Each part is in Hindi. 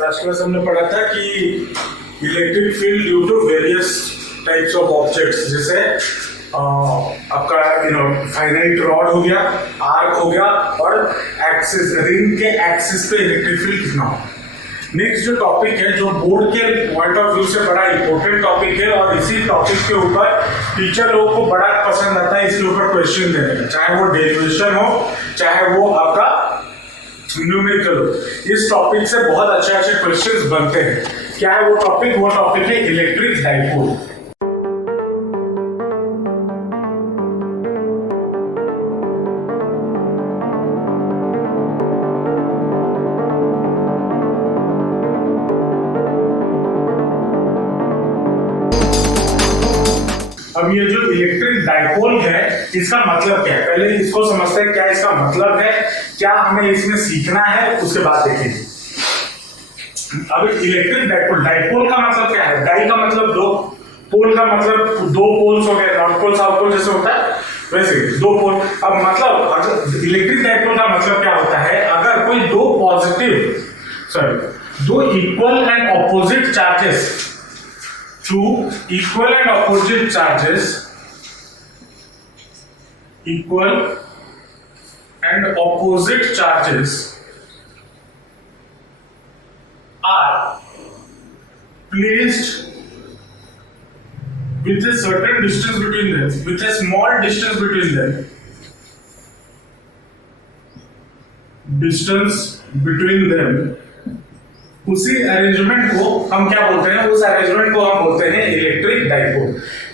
लास्ट क्लास हमने पढ़ा था कि electric field due to various types of objects, जैसे आपका फाइनाइट रॉड हो गया, आर्क हो गया, और एक्सिस रिंग के एक्सिस पे इलेक्ट्रिक फील्ड कितना हो। नेक्स्ट जो टॉपिक है, जो बोर्ड के पॉइंट ऑफ व्यू से बड़ा इंपॉर्टेंट टॉपिक है, और इसी टॉपिक के ऊपर टीचर लोगों को बड़ा पसंद आता है इसके ऊपर क्वेश्चन देने का, चाहे वो डेरिवेशन हो, चाहे वो आपका न्यूमेरिकल हो। इस टॉपिक से बहुत अच्छे अच्छे क्वेश्चंस बनते हैं। क्या है वो टॉपिक? वो टॉपिक है इलेक्ट्रिक डाइपोल। अब ये जो इलेक्ट्रिक डाइपोल है, इसका मतलब क्या है? पहले इसको समझते हैं, क्या इसका मतलब है, क्या हमें इसमें सीखना है, उसके बाद देखेंगे। अब इलेक्ट्रिक डाइपोल, डाइपोल का मतलब क्या है? डाई का मतलब दो, पोल का मतलब दो पोल्स हो गए, नॉर्थ पोल साउथ पोल जैसे होता है वैसे दो पोल। अब मतलब इलेक्ट्रिक डाइपोल का मतलब क्या होता है? अगर कोई दो equal and opposite charges, two equal and opposite charges are placed with a certain distance between them, with a small distance between them, उसी अरेंजमेंट को हम क्या बोलते हैं? उस अरेंजमेंट को हम बोलते हैं इलेक्ट्रिक डाइपोल।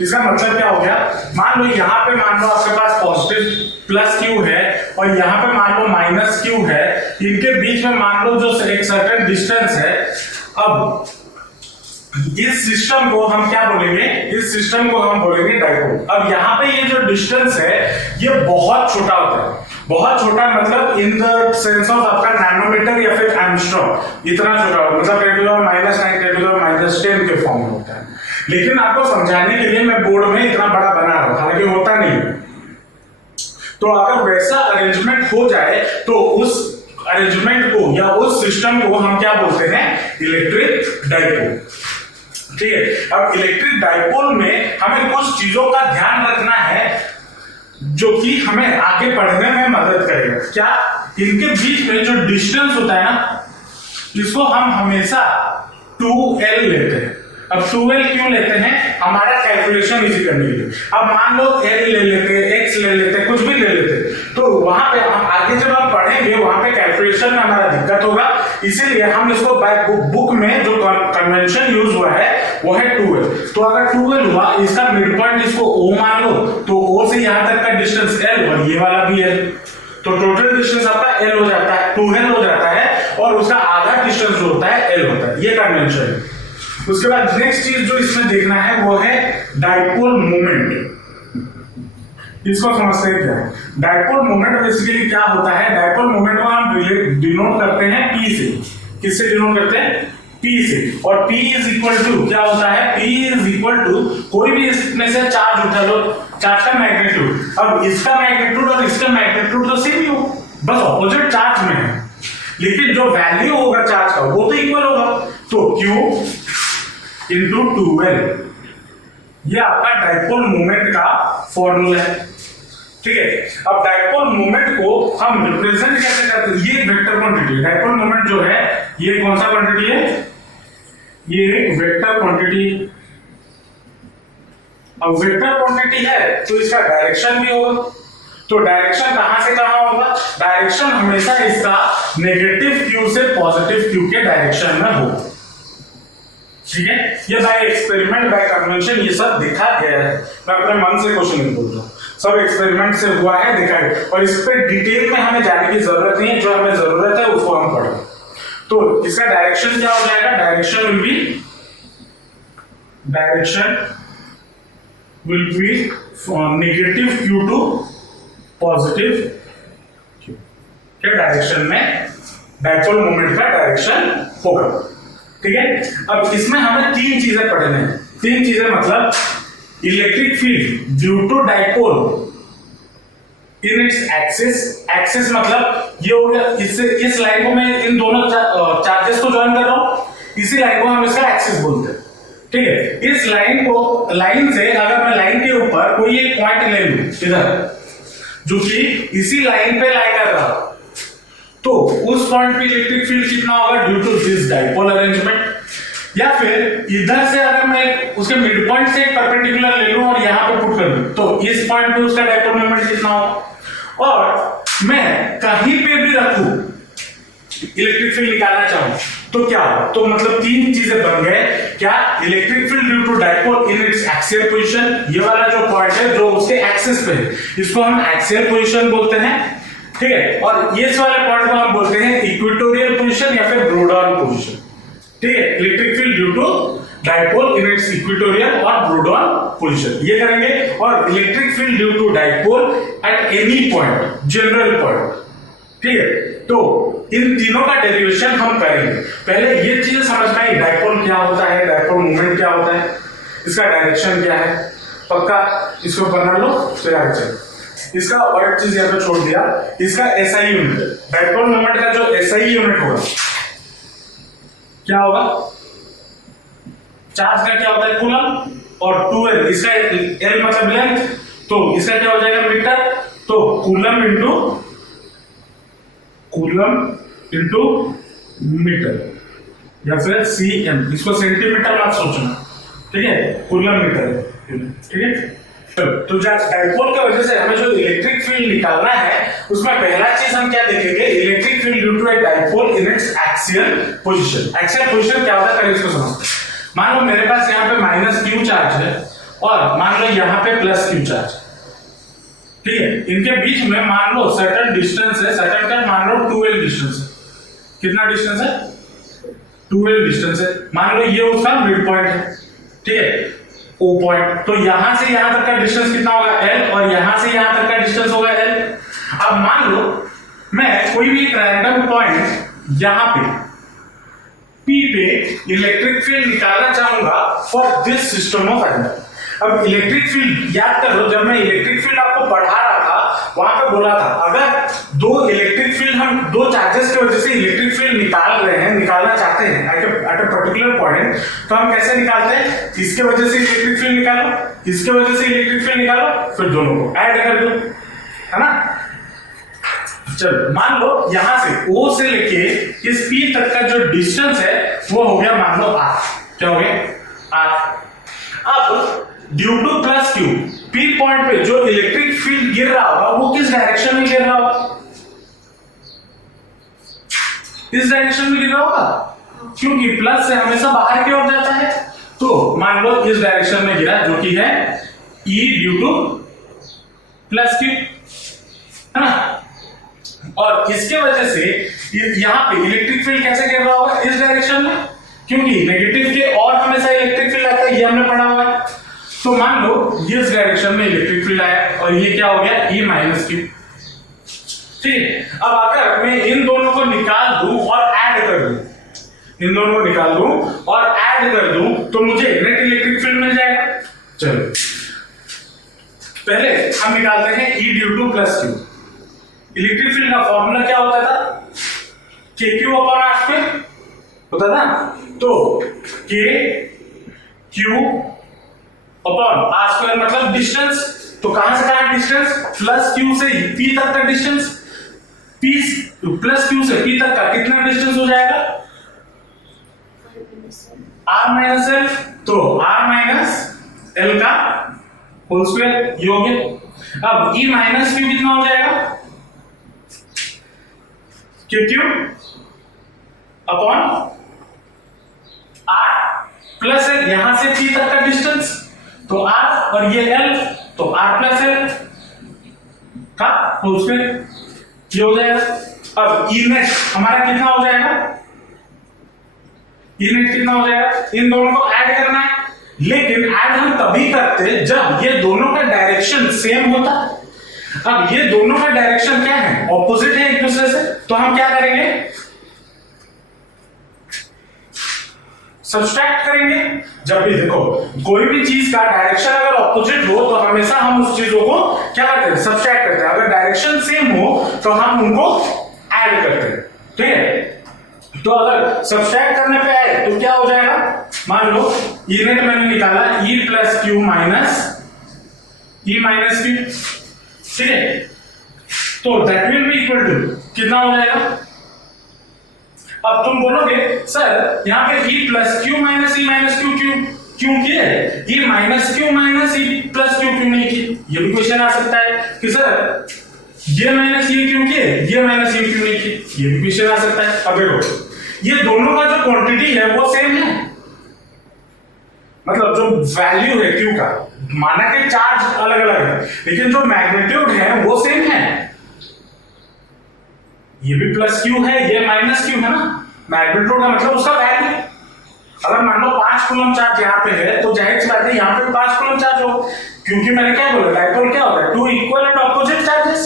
इसका मतलब क्या हो गया? मान लो यहाँ पे मान लो आपके पास पॉजिटिव प्लस क्यू है, और यहाँ पे मान लो माइनस क्यू है, इनके बीच में मान लो जो एक सर्टेन डिस्टेंस है। अब इस सिस्टम को हम क्या बोलेंगे? इस सिस्टम को हम बोलेंगे डाइपोल। अब यहाँ पे ये जो डिस्टेंस है, ये बहुत छोटा होता है। बहुत छोटा मतलब इन द सेंस ऑफ आपका नैनोमीटर या फिर एंगस्ट्रॉम, इतना छोटा होता है, मतलब 10⁻⁻⁻10 के फॉर्म में होता है। लेकिन आपको समझाने के लिए मैं बोर्ड में इतना बड़ा बना रहा हूं, हालांकि होता नहीं। तो अगर वैसा अरेंजमेंट हो जाए तो उस अरेंजमेंट को या उस सिस्टम को हम क्या बोलते हैं? Electric dipole. ठीक है। अब इलेक्ट्रिक डाइपोल में हमें कुछ चीजों का ध्यान रखना है जो कि हमें आगे पढ़ने में मदद करेगा। क्या? इनके बीच में जो डिस्टेंस होता है ना, इसको हम हमेशा 2L लेते हैं। अब 2L क्यों लेते हैं? हमारा कैलकुलेशन इजी करने के लिए। अब मान लो L ले लेते, X ले लेते, कुछ भी ले लेते, तो वहां पे हम आगे जब हम पढ़ेंगे वहां पे कैलकुलेशन में हमारा दिक्कत होगा। इसीलिए हम इसको बुक में जो कन्वेंशन यूज हुआ है वो है 2L। तो अगर 2L हुआ, इसका मिड पॉइंट इसको O मान लो, तो O से यहां तक का डिस्टेंस L, और ये वाला भी L, तो टोटल डिस्टेंस आपका L हो जाता है, 2L हो जाता है, और उसका आधा डिस्टेंस जो होता है L होता है। ये कन्वेंशन है। उसके बाद नेक्स्ट चीज जो इसमें देखना है वो है डाइपोल मोमेंट। इसको समझते हैं क्या है डाइपोल मोमेंट? बेसिकली क्या होता है? डाइपोल मोमेंट को हम डिनोट करते हैं P से। किससे डिनोट करते हैं? P से। और P इज इक्वल टू क्या होता है? P इज इक्वल टू कोई भी इसमें से चार्ज उठा लो, चार्ज का मैग्नीट्यूड। अब इसका मैग्नीट्यूड और इसका मैग्नीट्यूड तो सेम ही हो, बस ऑपोजिट चार्ज में है, लेकिन जो वैल्यू होगा चार्ज का वो तो इक्वल होगा। तो Q इंटू 2L, ये आपका डाइपोल मोमेंट का फॉर्मूला है। ठीक है। अब डाइपोल मोमेंट को हम रिप्रेजेंट कैसे करते हैं? ये वेक्टर क्वांटिटी, डाइपोल मोमेंट जो है ये कौन सा क्वांटिटी है? ये एक वेक्टर क्वांटिटी। अब वेक्टर क्वांटिटी है तो इसका डायरेक्शन भी होगा। तो डायरेक्शन कहां से कहां होगा? डायरेक्शन हमेशा इसका नेगेटिव क्यू से पॉजिटिव क्यू के डायरेक्शन में होगा। ठीक है। ये बाय एक्सपेरिमेंट, बाय कन्वेंशन ये सब देखा गया है। मैं अपने मन से क्वेश्चन नहीं बोल रहा हूं, सब एक्सपेरिमेंट से हुआ है, देखा है, और इस पे डिटेल में हमें जाने की जरूरत नहीं है। जो हमें जरूरत है उसको हम पढ़ें। तो इसका डायरेक्शन क्या हो जाएगा? Direction will be negative q to positive q के डायरेक्शन में डाइपोल मोमेंट का डायरेक्शन होगा। ठीक है। अब इसमें हमें तीन चीजें पढ़ने हैं। तीन चीजें मतलब electric field due to dipole in its axis. Axis मतलब ये हो गया, इससे इस लाइन को मैं इन दोनों चार्जेस को ज्वाइन कर रहा हूं, इसी लाइन को हम इसका एक्सिस बोलते हैं, ठीक है। इस लाइन से अगर मैं लाइन के ऊपर कोई एक पॉइंट ले लूं इधर, जो कि इसी लाइन पे लाई कर रहा, तो उस पॉइंट पे इलेक्ट्रिक फील्ड कितना होगा due to this dipole arrangement. या फिर इधर से अगर मैं उसके मिड पॉइंट से एक परपेंडिकुलर ले लूं और यहां पे पुट कर दूं, तो इस पॉइंट पे उसका डाइपोल मोमेंट कितना होगा। और मैं कहीं पे भी रखूं इलेक्ट्रिक फील्ड निकालना चाहूं तो क्या हो, तो मतलब तीन चीजें बन गए। क्या, electric field due to dipole in its axial position, ये वाला जो पॉइंट है जो उसके एक्सिस पे है, इसको हम एक्सियल पोजीशन बोलते हैं, ठीक है। और ये वाले पॉइंट को हम बोलते हैं इक्वेटोरियल पोजीशन या फिर ब्रोडॉन पोजीशन, ठीक है। Electric field due to dipole in its equatorial और ब्रोडॉन पोजीशन, ये करेंगे। और electric field due to dipole at any point, general point, ठीक है। तो इन तीनों का डेरिवेशन हम करेंगे। पहले ये चीजें समझना है, डाइपोल क्या होता है, डाइपोल मोमेंट क्या होता है, इसका डायरेक्शन क्या है, पक्का इसको बना लो फिर आगे चलो। इसका और चीज यहाँ पे छोड़ दिया, इसका एसआई यूनिट, डाइपोल मोमेंट का जो एसआई यूनिट होगा क्या होगा, चार्ज का क्या होता है कूलम, और 2L, इसका L मतलब लेंथ, तो इसका क्या हो जाएगा मीटर, तो कूलम इंटू मीटर या फिर सीएम, इसको सेंटीमीटर मत सोचना, ठीक है, कूलम मीटर, ठीक है। तो डाइपोल की वजह से हमें जो इलेक्ट्रिक फील्ड निकालना है उसमें पहला चीज हम क्या देखेंगे, electric field due to a dipole in its axial position. Axial position क्या होता है पहले इसको समझते हैं। मान लो मेरे पास यहाँ पे माइनस क्यू चार्ज है और मान लो यहाँ पे प्लस क्यू चार्ज, ठीक है। इनके बीच में मान लो सर्टेन डिस्टेंस है, सर्टेन का मान लो 2L डिस्टेंस है। कितना डिस्टेंस है, 2L डिस्टेंस है। मान लो ये उसका मिड पॉइंट है, ठीक है, O पॉइंट। तो यहां से यहां तक का डिस्टेंस कितना होगा L, और यहां से यहां तक का डिस्टेंस होगा L। अब मान लो मैं कोई भी रैंडम पॉइंट यहां पे P पे इलेक्ट्रिक फील्ड निकालना चाहूंगा for this system of atom. अब इलेक्ट्रिक फील्ड याद करो, जब मैं इलेक्ट्रिक फील्ड आपको पढ़ा रहा था वहां पे बोला था अगर दो इलेक्ट्रिक फील्ड, हम दो चार्जेस की वजह से इलेक्ट्रिक फील्ड निकालना चाहते हैं एट अ पर्टिकुलर पॉइंट, तो हम कैसे निकालते हैं, इसके वजह से इलेक्ट्रिक फील्ड निकालो, इसके वजह से इलेक्ट्रिक फील्ड निकालो, फिर दोनों को ऐड कर दो, है ना। चलो मान लो यहां से O से लेके इस P तक का जो डिस्टेंस है वो हो गया मान लो R। क्या हो गया R। अब due two plus Q P point पे जो इलेक्ट्रिक फील्ड गिर रहा होगा वो किस डायरेक्शन में गिर रहा होगा, इस डायरेक्शन में गिर रहा होगा, क्योंकि प्लस से हमेशा बाहर की ओर जाता है। तो मान लो इस डायरेक्शन में गिरा जो कि है E due two plus Q, है ना। और इसके वजह से यहां पे इलेक्ट्रिक फील्ड कैसे गिर रहा होगा, इस डायरेक्शन में, क्योंकि नेगेटिव के और हमेशा इलेक्ट्रिक फील्ड आता है, ये हमने पढ़ा हुआ है। तो मान लो ये इस डायरेक्शन में इलेक्ट्रिक फील्ड आया और ये क्या हो गया E माइनस क्यू, ठीक है। अब अगर मैं इन दोनों को निकाल दूं और ऐड कर दूं, इन दोनों को निकाल दूं और ऐड कर दूं तो मुझे नेट इलेक्ट्रिक फील्ड मिल जाएगा। चलो पहले हम निकालते हैं E due two plus Q. Electric field का फॉर्मूला क्या होता था, KQ अपॉन R स्क्वायर होता था। तो KQ अपॉन R स्क्वायर मतलब डिस्टेंस, तो कहां से कहां डिस्टेंस, प्लस Q से P तक का डिस्टेंस, P प्लस Q से P तक का कितना डिस्टेंस हो जाएगा R माइनस L, तो R माइनस L का होल स्क्वायर ये हो गया। अब E माइनस Q कितना हो जाएगा, QQ upon R plus L, यहां से P तक का डिस्टेंस तो R और ये L, तो R प्लस L का होल स्क्वायर ये हो जाएगा। अब E नेट हमारा कितना हो जाएगा, E नेट कितना हो जाएगा, इन दोनों को ऐड करना है, लेकिन ऐड हम तभी करते जब ये दोनों का डायरेक्शन सेम होता। अब ये दोनों का डायरेक्शन क्या है, ऑपोजिट है एक दूसरे से, तो हम क्या करेंगे, सब्सट्रैक्ट करेंगे। जब भी देखो कोई भी चीज का डायरेक्शन अगर ऑपोजिट हो तो हमेशा हम उस चीजों को क्या करते हैं, सब्सट्रैक्ट करते हैं। अगर डायरेक्शन सेम हो तो हम उनको ऐड करते हैं, ठीक है। तो अगर सब्सट्रैक्ट करने पे आए तो क्या हो जाएगा, मान लो ई नेट मैंने निकाला E plus Q minus E minus Q, ठीक है, तो that will be equal to कितना हो जाएगा। अब तुम बोलोगे सर यहाँ पे E plus Q minus E minus q क्यों किए, ये minus Q minus E plus q क्यों नहीं किए। ये भी क्वेश्चन आ सकता है कि सर ये माइनस ये क्यों किए, ये माइनस ये क्यों नहीं किए, ये भी क्वेश्चन आ सकता है। अब देखो ये दोनों का जो क्वांटिटी है वो सेम है, मतलब जो वैल्यू है क्यू का, माना कि चार्ज अलग अलग है लेकिन जो मैग्नीट्यूड है वो सेम है। ये भी प्लस क्यू है, ये माइनस क्यू है ना, मैग्नीट्यूड का मतलब उसका वैल्यू। अगर मान लो 5 कूलम चार्ज यहाँ पे है तो जाहिर सी बात है यहाँ पे 5 कूलम चार्ज हो, क्योंकि मैंने क्या बोला डाइपोल क्या होता है, 2 इक्वल एंड ऑपोजिट चार्जेस,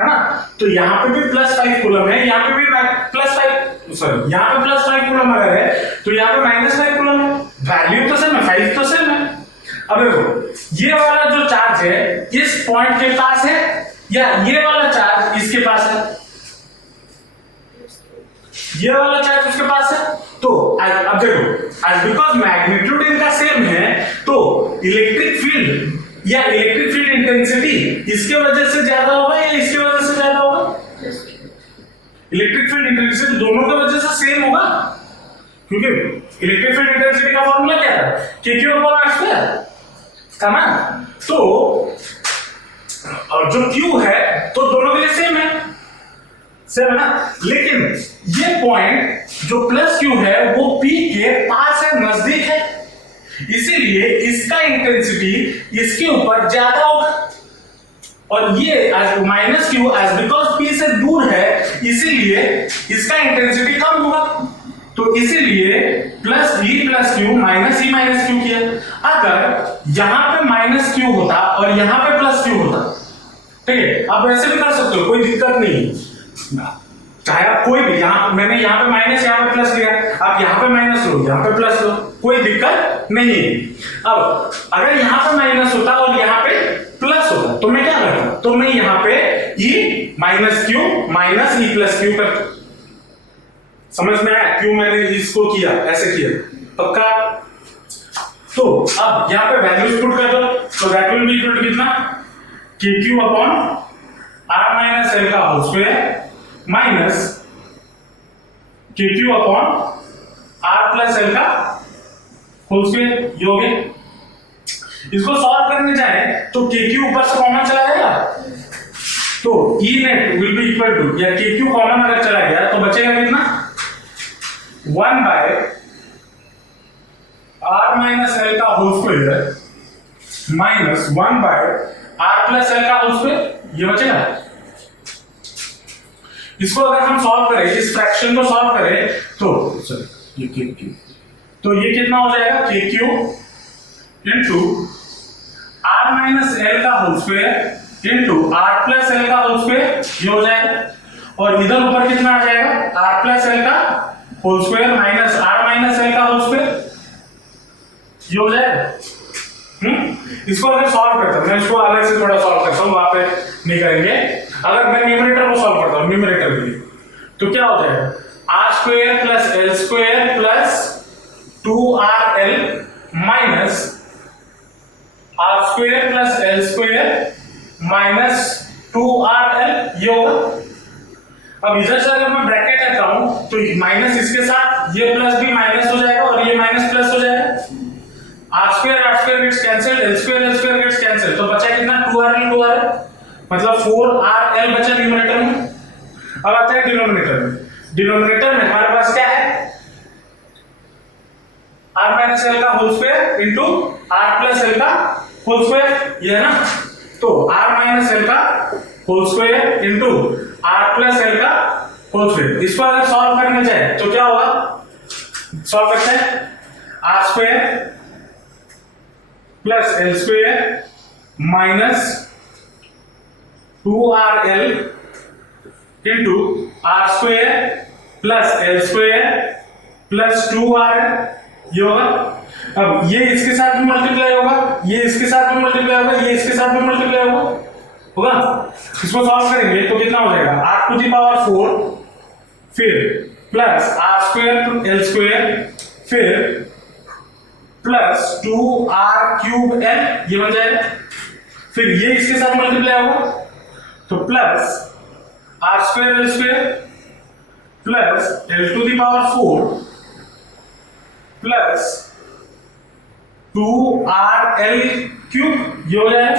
है ना। तो यहाँ पे भी प्लस 5 कूलम है, यहाँ पे भी प्लस 5, सॉरी यहाँ पे प्लस 5 कूलम अगर है तो यहाँ पे माइनस 5 कूलम है, वैल्यू तो सेम है, 5 तो सेम है। अब देखो ये वाला जो चार्ज है इस पॉइंट के पास है या ये वाला चार्ज इसके पास है, ये वाला चार्ज उसके पास है। तो अब देखो आज बिकॉज मैग्नीट्यूड इनका सेम है तो इलेक्ट्रिक फील्ड या इलेक्ट्रिक फील्ड इंटेंसिटी इसके वजह से ज्यादा होगा या इसके वजह से ज्यादा होगा, इलेक्ट्रिक फील्ड इंटेंसिटी दोनों की वजह से सेम होगा, क्योंकि इलेक्ट्रिक फील्ड इंटेंसिटी का फॉर्मूला क्या था, Q अपॉन R स्क्वायर था ना। तो और जो Q है तो दोनों के लिए सेम है ना, लेकिन ये पॉइंट जो प्लस क्यू है वो P के पास है, नजदीक है, इसीलिए इसका इंटेंसिटी इसके ऊपर ज्यादा होगा और ये minus q as because P से दूर है इसीलिए इसका इंटेंसिटी कम होगा। तो इसीलिए plus E plus Q minus E minus Q किया। अगर यहां पे माइनस क्यू होता और यहां पे प्लस क्यू होता, ठीक है, आप वैसे भी कर सकते हो, कोई दिक्कत नहीं, चाहे आप कोई भी, मैंने यहाँ पे माइनस यहाँ पे प्लस लिया, आप यहाँ पे माइनस लो यहाँ पे प्लस लो, कोई दिक्कत नहीं। अब अगर यहाँ पे माइनस होता और यहाँ पे प्लस होता तो मैं क्या करता, तो मैं यहाँ पे E minus Q minus E plus Q करता। समझ में आया क्यों मैंने इसको किया, ऐसे किया, पक्का। तो अब यहाँ पे वैल्यूज पुट कर दो, तो that will be equal to कितना, K Q upon R minus L का whole square minus K Q upon R plus L का होल स्क्वायर, ये हो गया। इसको सॉल्व करने जाए तो के क्यू ऊपर से कॉमन चला जाएगा तो E net will be equal to, या के क्यू कॉमन अगर चला गया तो बचेगा कितना, 1 बाय आर माइनस एल का whole square minus 1 by R plus L का होल स्क्वायर, ये बचेगा। इसको अगर हम सॉल्व करें, इस फ्रैक्शन को सॉल्व करें तो ये के क्यू, तो ये कितना हो जाएगा, K Q into R minus L का whole square into R plus L का होल स्क्वायर, ये हो जाएगा। और इधर ऊपर कितना आ जाएगा, आर प्लस एल का whole square minus R minus L का होल स्क्वायर, ये हो जाएगा। इसको अगर सॉल्व करता हूं, मैं इसको अलग से थोड़ा सॉल्व करता हूं, वहां पे नहीं करेंगे। अगर मैं न्यूमरेटर को सॉल्व करता हूं, न्यूमरेटर के लिए, तो क्या हो जाएगा, R square plus L square plus 2RL minus R square plus L square minus 2RL, ये होगा। अब इधर से अगर मैं ब्रैकेट करता हूं तो माइनस इसके साथ ये प्लस भी माइनस हो जाएगा और ये माइनस प्लस हो जाएगा। R square gets cancelled, L square gets cancelled, तो बचा कितना, 2RL, मतलब 4RL बचा न्यूमरेटर में। अब आता है डिनोमिनेटर में, डिनोमिनेटर में हमारे पास क्या है, आर माइनस एल का whole square into R plus L का होल स्क्वायर, ये है ना। तो आर माइनस एल का whole square into R plus L का होल स्क्वायर, इसको अगर सॉल्व करने जाए तो क्या होगा, सॉल्व करते हैं, R square plus L square minus 2RL into R square plus L square plus 2RL, ये होगा। अब ये इसके साथ भी मल्टीप्लाई होगा, ये इसके साथ भी मल्टीप्लाई होगा, ये इसके साथ भी मल्टीप्लाई होगा। इसको सॉल्व करेंगे तो कितना हो जाएगा, r टू द पावर 4 फिर plus R square L square, फिर प्लस 2r³ एल, ये बन जाएगा। फिर ये इसके साथ मल्टीप्लाई होगा तो plus R square L square plus l⁴ plus 2rl³ ये हो जाएगा।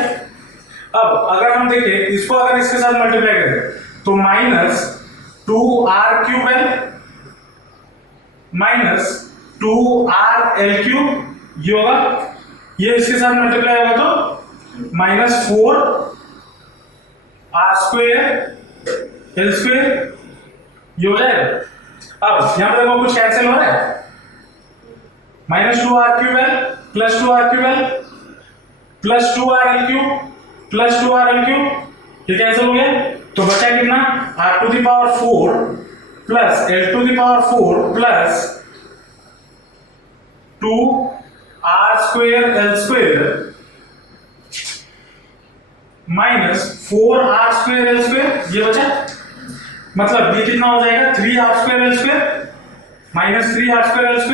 अब अगर हम देखें इसको, अगर इसके साथ मल्टीप्लाई करें तो माइनस 2r³ माइनस 2rl³ ये होगा, ये इसके साथ मल्टीप्लाई होगा तो माइनस 4r² l² ये हो जाएगा। अब यहां पर देखो कुछ कैंसिल हो रहा है, minus 2r³ plus 2r³ plus 2rl³ plus 2rl³ ये कैंसिल हो गया, तो बचा कितना r⁴ plus l⁴ plus 2r² l² minus 4r² l² ये बचा, मतलब ये कितना हो जाएगा 3r² l² minus 3r² l²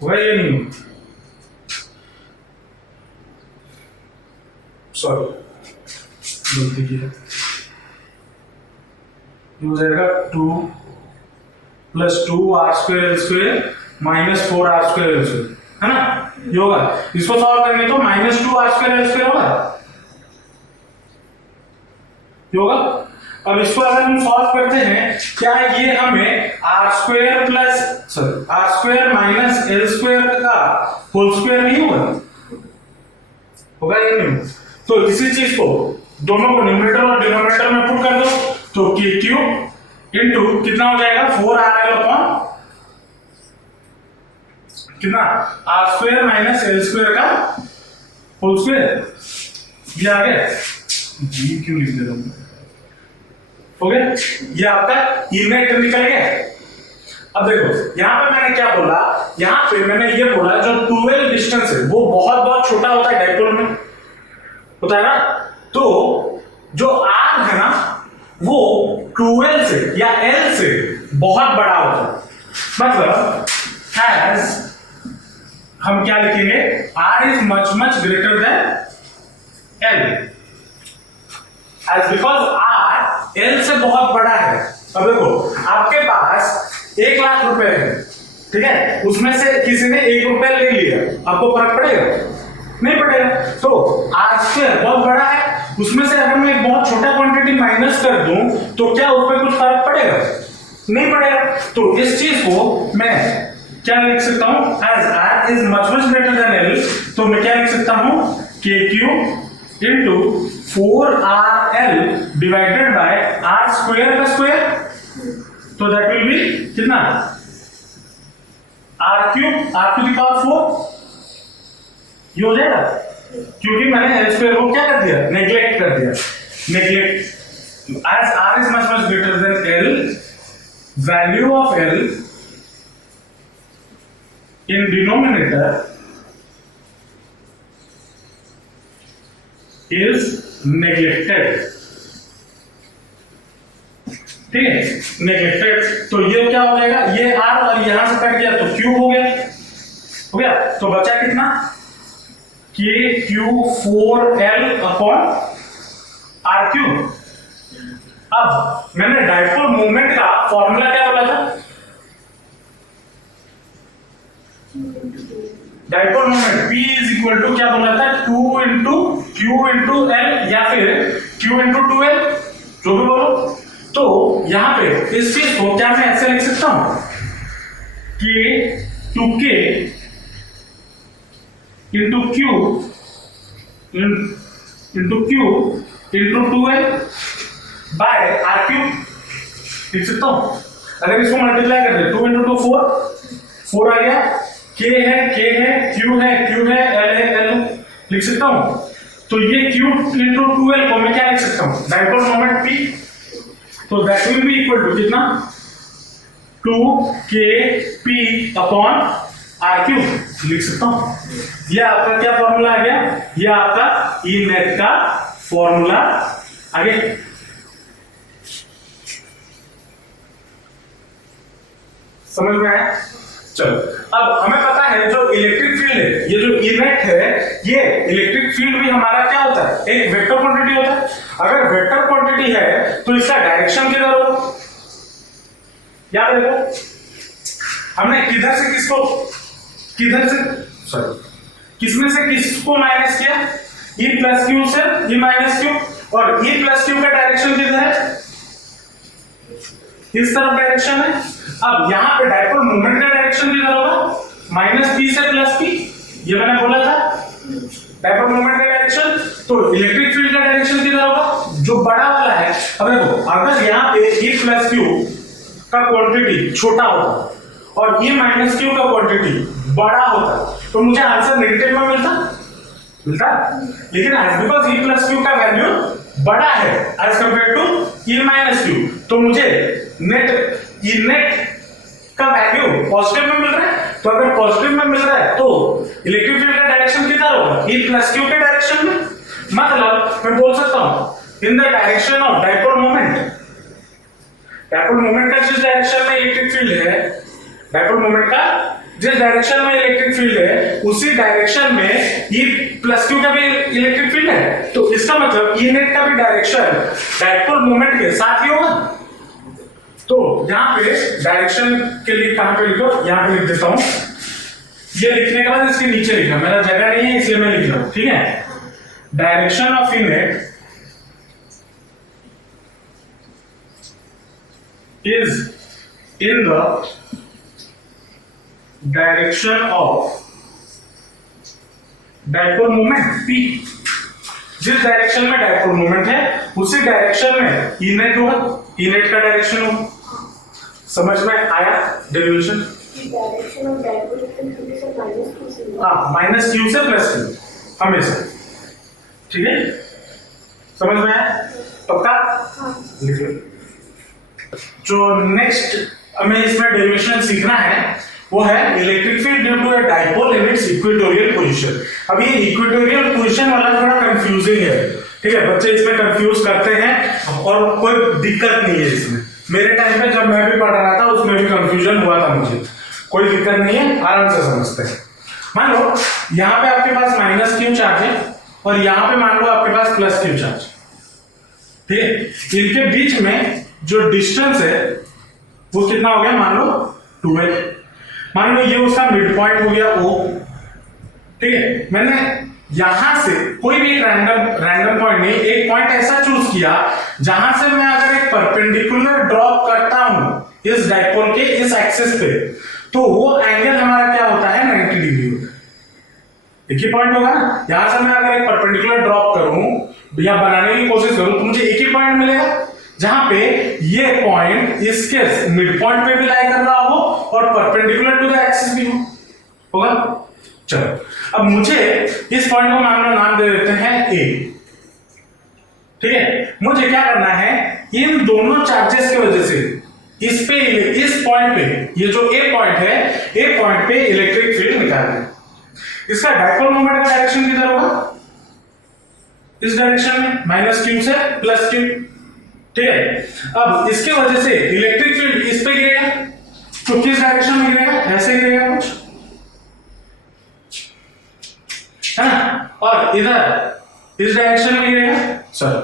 हुआ ये नहीं, सॉरी गलती की है, ये हो जाएगा 2 plus 2r² l² minus 4r² l² है ना, ये होगा। इसको सॉल्व करेंगे तो माइनस 2r² l² होगा, ये होगा। अब इसको अगर हम सॉल्व करते हैं, क्या ये हमें r² माइनस l² का होल स्क्वायर नहीं होगा, होगा ये नहीं। तो इसी चीज को दोनों को न्यूमरेटर और डिनोमिनेटर में पुट कर दो तो k³ इंटू कितना हो जाएगा 4rl अपॉन कितना r² माइनस l² का होल स्क्वायर, ये आ गया। जी क्यों लिख दे रहा हूं, हो गया, ये आपका इननेट निकल गया। अब देखो यहां पे मैंने क्या बोला, यहां पे मैंने ये बोला जो 12 डिस्टेंस है वो बहुत बहुत छोटा होता है डाइपोल में, होता है ना, तो जो r है ना वो 12 से या l से बहुत बड़ा होता है, मतलब हैज हम क्या लिखेंगे r is much greater than l, as because r l से बहुत बड़ा है। अब देखो आपके पास 1 लाख रुपए है, ठीक है, उसमें से किसी ने 1 रुपया ले लिया, आपको फर्क पड़ेगा? नहीं पड़ेगा। तो r² बहुत बड़ा है, उसमें से अगर मैं एक बहुत छोटा क्वांटिटी माइनस कर दूं तो क्या उस पर कुछ फर्क पड़ेगा? नहीं पड़ेगा। तो इस चीज को मैं क्या लिख सकता हूं, as r is much greater than l, तो मैं क्या लिख सकता हूं k³ into 4rl divided by r² का स्क्वायर, तो दैट विल बी कितना r³ r⁴ ये हो जाएगा, क्योंकि मैंने l² को क्या कर दिया, नेग्लेक्ट कर दिया, neglect. As r is much greater than l, value of l in denominator is neglected, ठीक है, neglected। तो ये क्या हो जाएगा, ये r और यहां से कट गया तो q हो गया, तो बचा कितना k⁴l अपॉन r³। अब मैंने डाइपोल मोमेंट का फॉर्मूला क्या बोला था, dipole moment P is equal to क्या बोला था 2 इंटू Q इंटू L या फिर Q इंटू 2L, जो भी बोलो। तो यहां पे इस चीज को क्या मैं ऐसे लिख सकता हूं कि 2K into Q into 2L bye R³ लिख सकता हूं। अगर इसको मल्टीप्लाई कर दे 2 इंटू 2 4 आ गया, K है Q है L लिख सकता हूं। तो ये Q इंटू 2L को मैं क्या लिख सकता हूं, डाइपोल मोमेंट P, तो that will be equal to कितना 2kp अपॉन r³ लिख सकता हूं। ये आपका क्या फॉर्मूला आ गया, ये आपका ई नेट का फॉर्मूला आ गया। समझ में आया? चलो अब हमें पता है जो इलेक्ट्रिक फील्ड है, ये जो इनेट है, ये इलेक्ट्रिक फील्ड भी हमारा क्या होता है, एक वेक्टर क्वांटिटी होता है। अगर वेक्टर क्वांटिटी है तो इसका डायरेक्शन किधर होगा, याद रखो हमने किधर से किसमें से किसको माइनस किया, E प्लस क्यू से E माइनस क्यू, और E प्लस क्यू का डायरेक्शन किधर है, इस तरफ डायरेक्शन है। अब यहाँ पे डायपोल मोमेंट का डायरेक्शन किधर होगा, माइनस पी से प्लस पी, ये मैंने बोला था डायपोल मोमेंट का डायरेक्शन। तो इलेक्ट्रिक फील्ड का डायरेक्शन किधर होगा, जो बड़ा वाला है। अब देखो अगर यहाँ पे E प्लस क्यू का क्वांटिटी छोटा होता और E माइनस क्यू का क्वांटिटी बड़ा होता तो मुझे आंसर नेगेटिव में मिलता, लेकिन as because E plus Q का वैल्यू बड़ा है as compare to E minus Q, तो मुझे नेट का वैल्यू पॉजिटिव में मिल रहा है। तो अगर पॉजिटिव में मिल रहा है तो इलेक्ट्रिक फील्ड का डायरेक्शन किधर होगा, E प्लस क्यू के डायरेक्शन में। मतलब मैं बोल सकता हूं in the direction of dipole moment, dipole moment का जिस डायरेक्शन में इलेक्ट्रिक फील्ड है, डायपोल मोमेंट का जिस डायरेक्शन में इलेक्ट्रिक फील्ड है उसी डायरेक्शन में E प्लस क्यू का भी इलेक्ट्रिक फील्ड है। तो इसका मतलब E नेट का भी डायरेक्शन डायपोल मोमेंट के साथ ही होगा। तो यहां पे डायरेक्शन के लिए कहां पे लिखो, यहां पे लिख देता हूं। ये लिखने के बाद इसके नीचे लिखा, मेरा जगह नहीं है इसलिए मैं लिख रहा हूं, ठीक है। Direction of E net is in the direction of dipole moment P। जिस डायरेक्शन में डायपोल मोमेंट है उसी डायरेक्शन में E नेट होगा, E नेट का डायरेक्शन होगा। समझ में आया डेरिवेशन? डायरेक्शन ऑफ डायपोल से माइनस क्यू से, हाँ माइनस क्यू से प्लस क्यू हमेशा, ठीक है। समझ में आया पक्का? हाँ। लिख लो। जो नेक्स्ट हमें इसमें डेरिवेशन सीखना है वो है electric field due to a dipole in its equatorial position. अब ये इक्वेटोरियल पोजीशन वाला थोड़ा कंफ्यूजिंग है, ठीक है। बच्चे इसमें कंफ्यूज करते हैं और कोई दिक्कत नहीं है इसमें। मेरे टाइम पे जब मैं भी पढ़ रहा था उसमें भी कंफ्यूजन हुआ था मुझे, कोई दिक्कत नहीं है, आराम से समझते हैं। मान लो यहाँ पे आपके पास माइनस क्यू चार्ज है और यहाँ पे मान लो आपके पास प्लस क्यू चार्ज, ठीक है। इनके बीच में जो डिस्टेंस है वो कितना हो गया, मान लो 2l। मान लो ये उसका मिड पॉइंट हो गया O, ठीक है। मैंने यहां से कोई भी रैंडम पॉइंट नहीं, एक पॉइंट ऐसा चूज किया जहां से मैं अगर एक परपेंडिकुलर ड्रॉप करता हूं इस डायपोल के इस एक्सिस पे, तो वो एंगल हमारा क्या होता है, 90 डिग्री होता है। एक ही पॉइंट होगा ना, यहां से मैं अगर एक परपेंडिकुलर ड्रॉप करूं या बनाने की कोशिश करूं तो मुझे एक ही पॉइंट मिलेगा जहां पे ये पॉइंट इसके मिड पॉइंट पे भी लाई कर रहा हो और परपेंडिकुलर टू द एक्सिस भी होगा। चलो अब मुझे इस पॉइंट को मान लो नाम दे देते हैं A, ठीक है। मुझे क्या करना है, इन दोनों चार्जेस की वजह से इस पॉइंट पे, ये जो A पॉइंट है, A पॉइंट पे इलेक्ट्रिक फील्ड निकालना है। इसका डायपोल मोमेंट का डायरेक्शन किधर होगा, इस डायरेक्शन में, माइनस क्यू से प्लस क्यू, ठीक है। अब इसके वजह से इलेक्ट्रिक फील्ड इस पे गिरेगा, तो किस डायरेक्शन में गिरेगा, ऐसे गिरेगा कुछ, है ना। और इधर इस डायरेक्शन में गिरेगा, चलो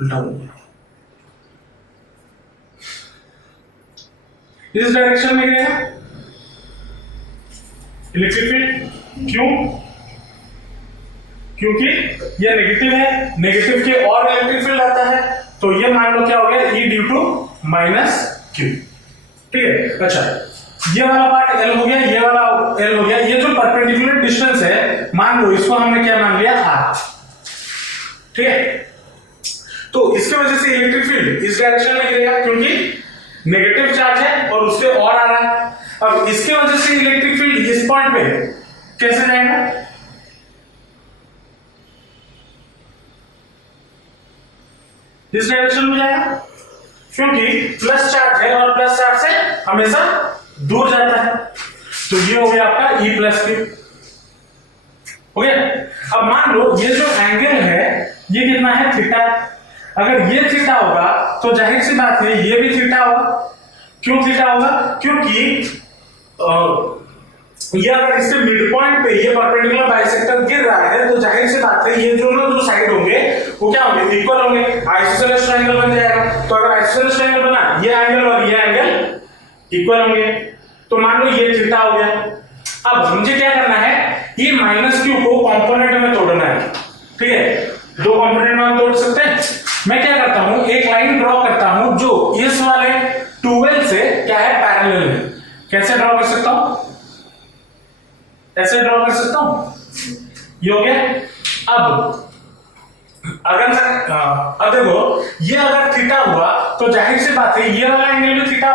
उल्टा हो गया, इस डायरेक्शन में गिरेगा इलेक्ट्रिक फील्ड। क्यों? क्योंकि ये नेगेटिव है, नेगेटिव के और इलेक्ट्रिक फील्ड आता है, तो ये मान लो क्या हो गया, E due to minus Q, ठीक है। अच्छा ये वाला पार्ट L हो गया, ये वाला L हो गया। ये जो परपेंडिकुलर डिस्टेंस है मान लो इसको हमने क्या मान लिया, R, ठीक है। तो इसके वजह से इलेक्ट्रिक फील्ड इस डायरेक्शन में गिरेगा क्योंकि नेगेटिव चार्ज है और उससे और आ रहा है। अब इसके वजह से इलेक्ट्रिक फील्ड इस पॉइंट पे कैसे जाएगा, इस डायरेक्शन में जाएगा क्योंकि प्लस चार्ज है और प्लस चार्ज से हमेशा दूर जाता है। तो ये हो गया आपका E प्लस क्यू, हो गया। अब मान लो ये जो एंगल है ये कितना है, थीटा। अगर ये थीटा होगा तो जाहिर सी बात है ये भी थीटा होगा। क्यों थीटा होगा, क्योंकि ये अगर इसके मिड पॉइंट पे ये परपेंडिकुलर बाइसेक्टर गिर रहा है तो जाहिर सी बात है ये दोनों जो साइड होंगे वो क्या होंगे, इक्वल होंगे, आइसोसेलेस ट्रायंगल बन जाएगा। तो अगर आइसोसेलेस ट्रायंगल बना, ये एंगल और ये एंगल इक्वल होंगे, तो मान लो ये थीटा हो गया। अब मुझे क्या करना है, ये माइनस क्यू को कंपोनेंट में तोड़ना है, ठीक है। दो कंपोनेंट में हम तोड़ सकते हैं। मैं क्या करता हूं, एक लाइन ड्रॉ करता हूं जो इस वाले 12 से क्या है, पैरेलल है। कैसे ड्रॉ कर सकता हूं, ऐसे ड्रॉ कर सकता हूं, ये हो गया। अब देखो, ये अगर थीटा हुआ तो जाहिर सी बात है ये वाला एंगल भी थीटा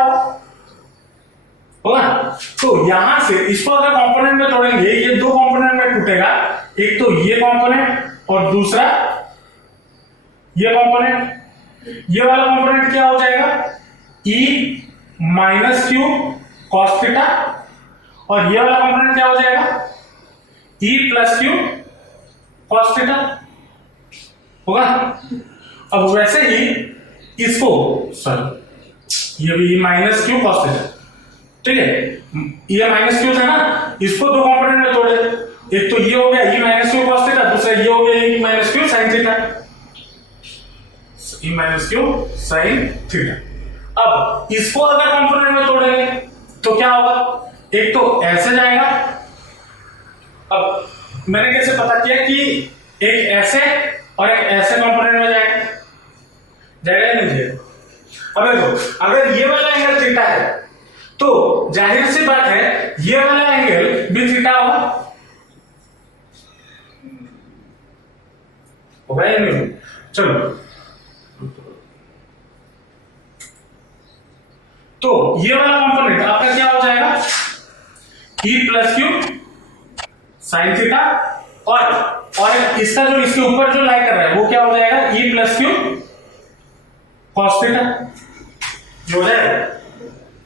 होगा। तो यहां से इसको अगर कंपोनेंट में तोड़ेंगे, ये दो कंपोनेंट में टूटेगा, एक तो ये कंपोनेंट और दूसरा ये कंपोनेंट। ये वाला कंपोनेंट क्या हो जाएगा, ई माइनस क्यू कॉस थीटा, और ये वाला कंपोनेंट क्या हो जाएगा, E plus Q cos theta होगा। अब वैसे ही इसको, सॉरी, ये भी माइनस क्यू कॉस थीटा, ठीक है। ये माइनस क्यू था ना, इसको दो कंपोनेंट में तोड़े, एक तो ये हो गया ई माइनस क्यू कॉस थीटा, दूसरा ये हो गया ई माइनस क्यू साइन थीटा, ई माइनस क्यू साइन थीटा। अब इसको अगर कंपोनेंट में तोड़ेंगे तो क्या होगा, एक तो ऐसे जाएगा। अब मैंने कैसे पता किया कि एक ऐसे और एक ऐसे कंपोनेंट में जाएगा, जाएगा नहीं जाएगा। अब देखो, अगर ये वाला एंगल थीटा है तो जाहिर सी बात है ये वाला एंगल भी थीटा होगा या नहीं। चलो, तो ये वाला कंपोनेंट आपका क्या हो जाएगा, E plus Q sine theta, और इसका जो इसके ऊपर जो लाई कर रहा है वो क्या हो जाएगा, E plus Q cos theta. जो है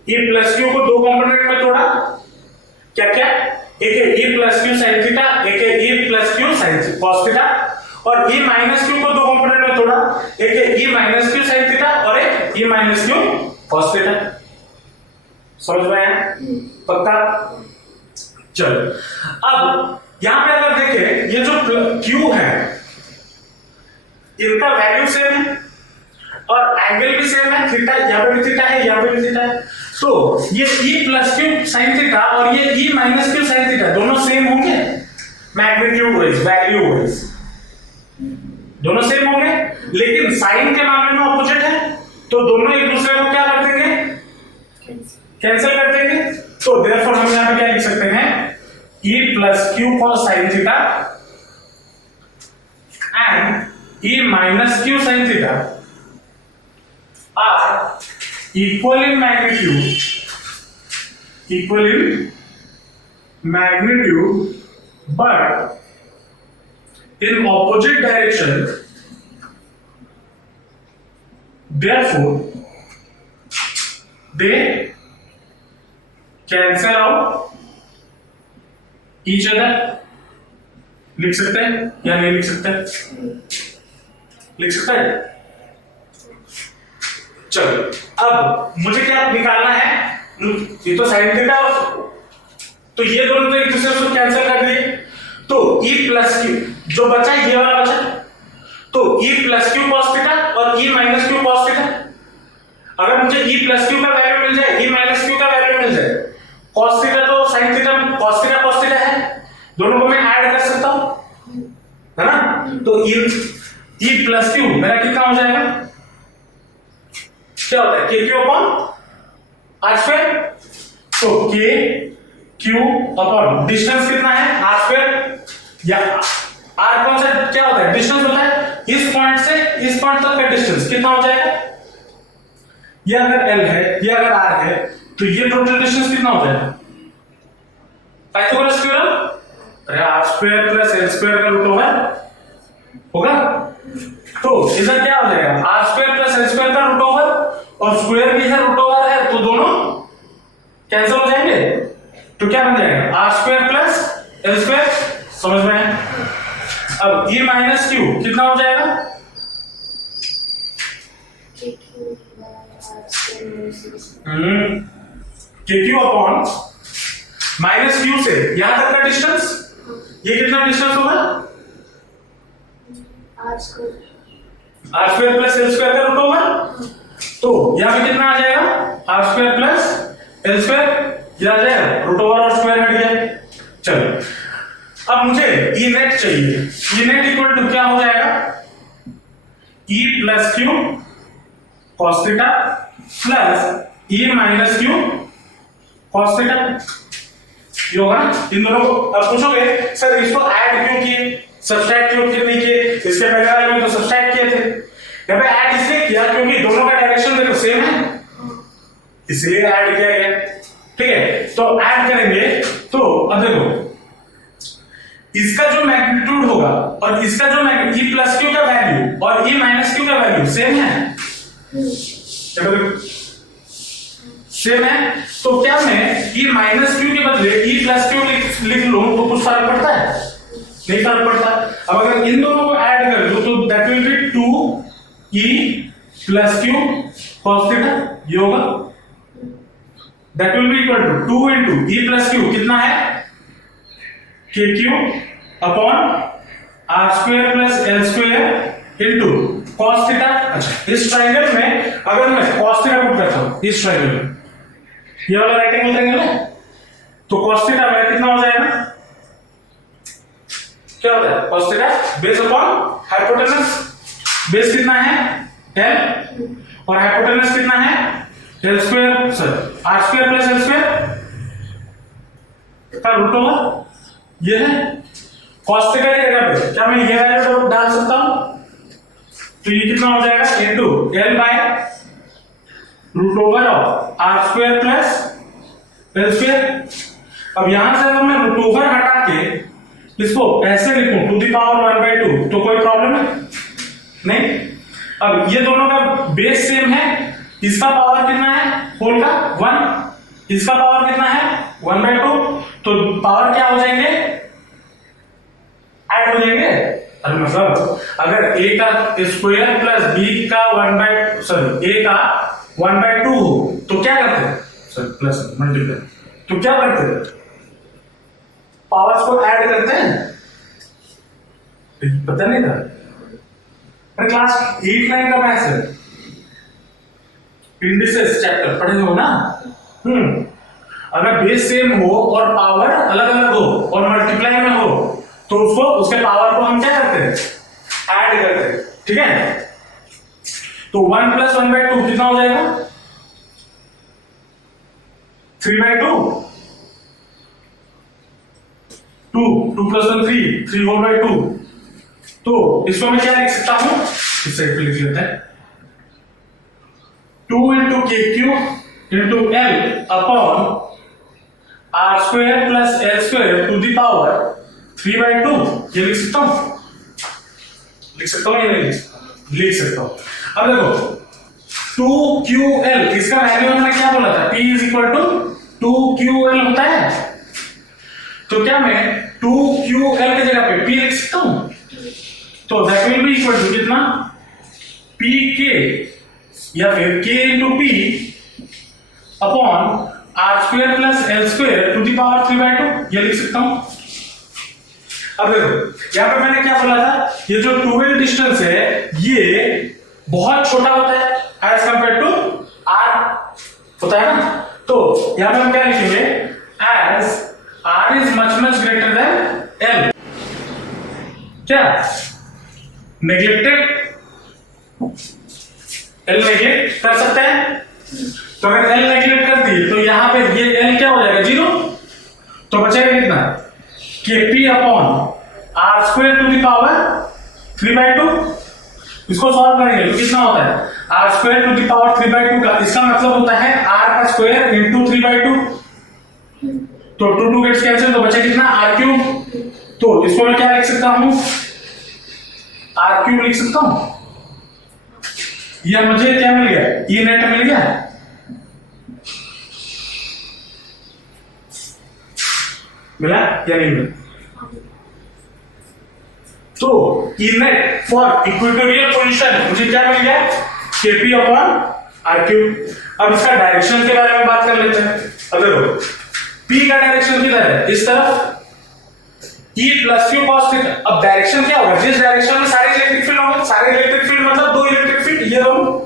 ई प्लस क्यू को दो कंपोनेंट में तोड़ा, क्या क्या, एक है ई प्लस क्यू साइन थीटा, एक है ई plus Q sine cos theta, और ई माइनस क्यू को दो कंपोनेंट में तोड़ा, एक है ई माइनस क्यू साइन थीटा और एक ई माइनस क्यू कॉस थीटा। समझ में आया, पक्का। चलो, अब यहां पे अगर देखें, ये जो Q है इनका वैल्यू सेम है और एंगल भी सेम है, थीटा यहां पे भी थीटा है, यहां पे भी थीटा है। तो ये E plus Q sine theta और ये E minus Q sine theta दोनों सेम होंगे, मैग्नीट्यूड वाइज, वैल्यू वाइज दोनों सेम होंगे, लेकिन साइन के मामले में ऑपोजिट है, तो दोनों एक दूसरे को क्या कर देंगे, कैंसिल कर देंगे। तो देयरफॉर हम यहां पे क्या लिख सकते हैं, E plus Q cos sine theta and E minus Q sine theta are equal in magnitude but in opposite direction, therefore they cancel out each other। लिख सकते हैं या नहीं लिख सकते, लिख सकते हैं। चलो, अब मुझे क्या निकालना है, ये तो साइन थीटा, तो ये दोनों तो एक दूसरे को कैंसिल कर दिए, तो E प्लस क्यू जो बचा ये वाला बचा, तो E plus Q cos theta और E minus Q cos theta. अगर मुझे E प्लस क्यू का वैल्यू मिल जाए, E माइनस क्यू का वैल्यू मिल जाए, कॉस थीटा तो sine theta, cos theta cos theta है, दोनों को मैं ऐड कर सकता हूं, है ना। तो E प्लस क्यू मेरा कितना हो जाएगा, क्या होता है, के क्यू अपॉन आर स्क्वायर। तो के क्यू अपॉन डिस्टेंस कितना है, आर स्क्वायर, या आर कौन सा क्या होता है, डिस्टेंस होता है, इस पॉइंट से इस पॉइंट तक का डिस्टेंस कितना हो जाएगा, ये अगर एल है, ये अगर आर है, तो ये टोटल डिस्टेंस कितना हो जाएगा, पाइथागोरस थ्योरम, अरे R square plus L square का रूट ओवर होगा। तो इधर क्या हो जाएगा, R square plus L square का रूट ओवर, और स्क्वायर भी है, रूट ओवर है, तो दोनों कैंसिल हो जाएंगे, तो क्या बन जाएगा, R square plus L square. समझ में आया। अब E माइनस क्यू कितना हो जाएगा, K Q upon minus Q से यहां तक का डिस्टेंस, ये कितना डिस्टेंस होगा? R square plus L square का रूट ओवर। तो यहां पे कितना आ जाएगा? R square plus L square, ये आ जाएगा रूट ओवर और स्क्वायर हट गया। चलो अब मुझे ई नेट चाहिए। ई नेट इक्वल टू क्या हो जाएगा? E plus Q cos theta plus E minus Q cos theta, ये होगा ना। इन दोनों को अब पूछोगे सर इसको ऐड क्यों किए, सब्सट्रैक्ट क्यों नहीं किए? इसके पहले वाले में तो सब्सट्रैक्ट किए थे, यहाँ पे ऐड इसलिए किया क्योंकि दोनों का डायरेक्शन देखो सेम है, इसलिए ऐड किया गया। ठीक है, तो ऐड करेंगे तो अब देखो इसका जो मैग्नीट्यूड होगा और इसका जो ई प्लस क्यू का वैल्यू और ई माइनस क्यू का वैल्यू सेम है, सेम है। तो क्या मैं ई माइनस क्यू के बदले ई प्लस क्यू लिख लूं तो कुछ फर्क पड़ता है? नहीं फर्क पड़ता। अब अगर इन दोनों को ऐड कर दूं तो that will be 2e plus Q cos theta, ये होगा। That will be equal to 2 into e plus Q कितना है? kq upon r square plus l square into cos theta. अच्छा, इस ट्रायंगल में अगर मैं cos थीटा पुट करता हूं इस ट्रायंगल में, ये वाला राइट एंगल ट्रायंगल है, तो cos थीटा मेरा कितना हो जाएगा? क्या होता है? cos theta base upon hypotenuse. Base कितना है? l और हाइपोटेनस कितना है? l square sir r square plus l square का रूट ओवर, ये है cos थीटा की जगह पे क्या मैं ये वैल्यू डाल सकता हूं? तो ये कितना हो जाएगा? Into l by root over of r square plus l square. अब यहां से अगर मैं रूट ओवर हटा के इसको ऐसे लिखूं टू द पावर 1/2 तो कोई प्रॉब्लम है नहीं। अब ये दोनों का बेस सेम है, इसका पावर कितना है होल का 1, इसका पावर कितना है 1/2, तो पावर क्या हो जाएंगे? ऐड हो जाएंगे। अरे मतलब अगर a का स्क्वायर प्लस b का 1/2 हो तो क्या करते हैं सर? प्लस मल्टीप्लाई, तो क्या करते हैं? पावर्स को ऐड करते हैं। पता नहीं था, क्लास 8-9 का मैथ्स है, इंडिसेस चैप्टर पढ़े हो ना। अगर बेस सेम हो और पावर अलग अलग हो और मल्टीप्लाई में हो तो उसको उसके पावर को हम क्या करते हैं? ऐड करते हैं। ठीक है, तो 1 + 1/2 कितना हो जाएगा? 3/2, 2 + 1 3 होल बाय 2। तो इसको मैं क्या लिख सकता हूं? इस साइड पे लिख लेते हैं 2 into kq into l upon r square plus l square to the power 3/2। ये लिख सकता हूं या नहीं लिख सकता हूं? अब देखो 2ql, इसका वैल्यू हमने क्या बोला था? p = 2ql होता है। तो क्या मैं 2ql की जगह पे p लिख सकता हूं? तो that will be equal to कितना? pk या फिर k into p upon r square plus l square to the power 3/2, ये लिख सकता हूं। अब देखो यहां पे मैंने क्या बोला था? ये जो 2l डिस्टेंस है ये बहुत छोटा होता है एज कंपेयर टू r होता है ना। तो यहां पे हम क्या लिखेंगे? As r is much greater than l। क्या नेग्लेक्टेड? l नेग्लेक्ट कर सकते हैं? तो अगर l नेग्लेक्ट कर दी तो यहां पे ये l क्या हो जाएगा? 0। तो बचेगा कितना? kp upon r square to the power 3/2। इसको सॉल्व करेंगे तो कितना होता है? r square to the power 3/2 का इसका मतलब होता है r का स्क्वायर इनटू 3/2। तो 2 2 गेट्स कैंसिल, तो बचा कितना? r cube. तो इसको मैं क्या लिख सकता हूं? r क्यूब लिख सकता हूं। यह मुझे क्या मिल गया? ई नेट मिल गया। मिला या नहीं मिला? तो E net for equatorial position मुझे क्या मिल गया? kp upon r cube. अब इसका डायरेक्शन के बारे में बात कर लेते हैं। अब देखो P का डायरेक्शन किधर है, इस तरफ, E plus Q cos theta. अब डायरेक्शन क्या होगा, जिस डायरेक्शन में सारे इलेक्ट्रिक फील्ड होंगे, सारे इलेक्ट्रिक फील्ड मतलब दो इलेक्ट्रिक फील्ड, ये दोनों,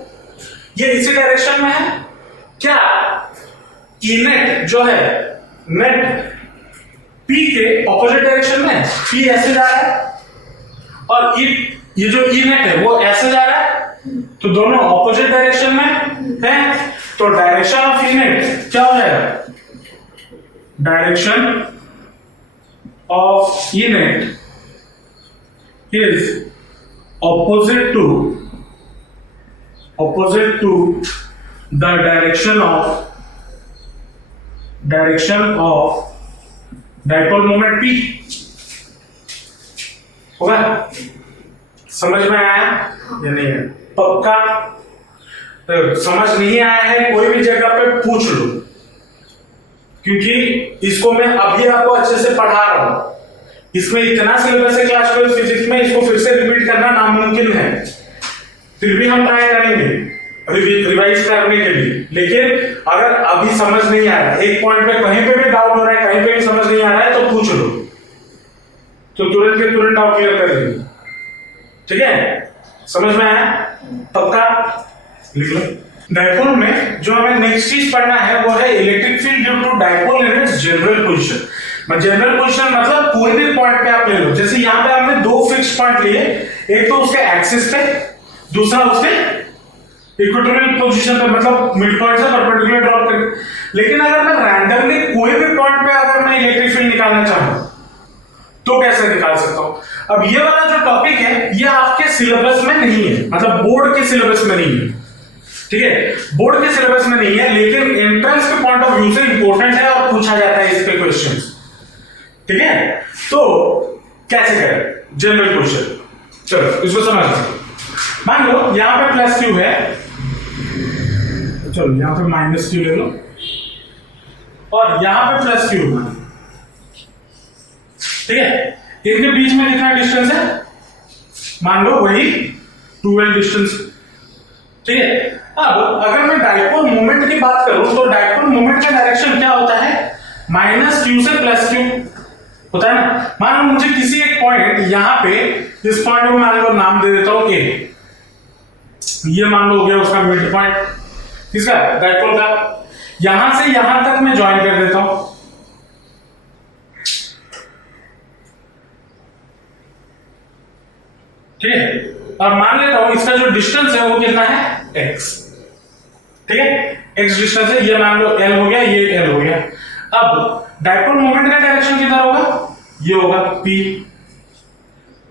ये इसी डायरेक्शन में है। क्या E नेट जो है, नेट P के ऑपोजिट डायरेक्शन में, P ऐसे जा रहा है और ये जो E नेट है वो ऐसे जा रहा है, तो दोनों ऑपोजिट डायरेक्शन में है। तो डायरेक्शन ऑफ E नेट क्या हो जाएगा, direction of E net is opposite to the direction of dipole moment P। होगा, समझ में आया या नहीं है? पक्का? तो समझ नहीं आया है कोई भी जगह पे पूछ लो, क्योंकि इसको मैं अभी आपको अच्छे से पढ़ा रहा हूं। इसमें इतना सिलेबस है क्लास 12 फिजिक्स में, इसको फिर से रिपीट करना नामुमकिन है। फिर भी हम ट्राई करेंगे रिवाइज करने के लिए, लेकिन अगर अभी समझ नहीं आ रहा है, एक पॉइंट पे कहीं पे भी डाउट हो रहा है, कहीं पे भी समझ नहीं आ रहा है, तो पूछ लो, तो तुरंत के तुरंत डाउट क्लियर कर लेंगे। ठीक है, समझ में आया? पक्का? लिख लो। डायपोल में जो हमें नेक्स्ट चीज पढ़ना है वो है electric field due to dipole in its general position. General position मतलब कोई भी पॉइंट पे आप ले लो, जैसे यहाँ पे हमने दो फिक्स पॉइंट लिए, एक तो उसके एक्सिस पे, दूसरा उसके इक्वेटोरियल पोजीशन पे, मतलब मिड पॉइंट से परपेंडिकुलर ड्रॉप करके। लेकिन अगर मैं रैंडमली कोई भी पॉइंट पे अगर मैं इलेक्ट्रिक फील्ड निकालना चाहूँ तो कैसे निकाल सकता हूं? अब ये वाला जो टॉपिक है ये आपके सिलेबस में नहीं है, मतलब बोर्ड के सिलेबस में नहीं है। ठीक है, बोर्ड के सिलेबस में नहीं है, लेकिन एंट्रेंस के पॉइंट ऑफ व्यू से इंपॉर्टेंट है और पूछा जाता है इस पे क्वेश्चंस। ठीक है, तो कैसे करें जनरल क्वेश्चन, चलो इसको समझते। मान लो यहां पे प्लस क्यू है, चलो यहां पे माइनस क्यू ले लो, और यहां पे प्लस क्यू है। ठीक है, इनके बीच में कितना डिस्टेंस है, मान लो वही 2l डिस्टेंस। ठीक है, अब अगर मैं डायपोल मोमेंट की बात करूं तो डायपोल मोमेंट का डायरेक्शन क्या होता है, माइनस क्यू से प्लस क्यू होता है ना। मान लो मुझे किसी एक पॉइंट यहां पे, इस पॉइंट को मान लो नाम दे देता हूं ए, ये मान लो हो गया उसका मिड पॉइंट, किसका, डायपोल का। यहां से यहां तक मैं ज्वाइन कर देता हूं। ठीक है, और मान लेता हूं इसका जो डिस्टेंस है वो कितना है, x। ठीक है, x डिस्टेंस है, ये मान लो l हो गया, ये l हो गया। अब डायपोल मोमेंट का डायरेक्शन किधर होगा, ये होगा p।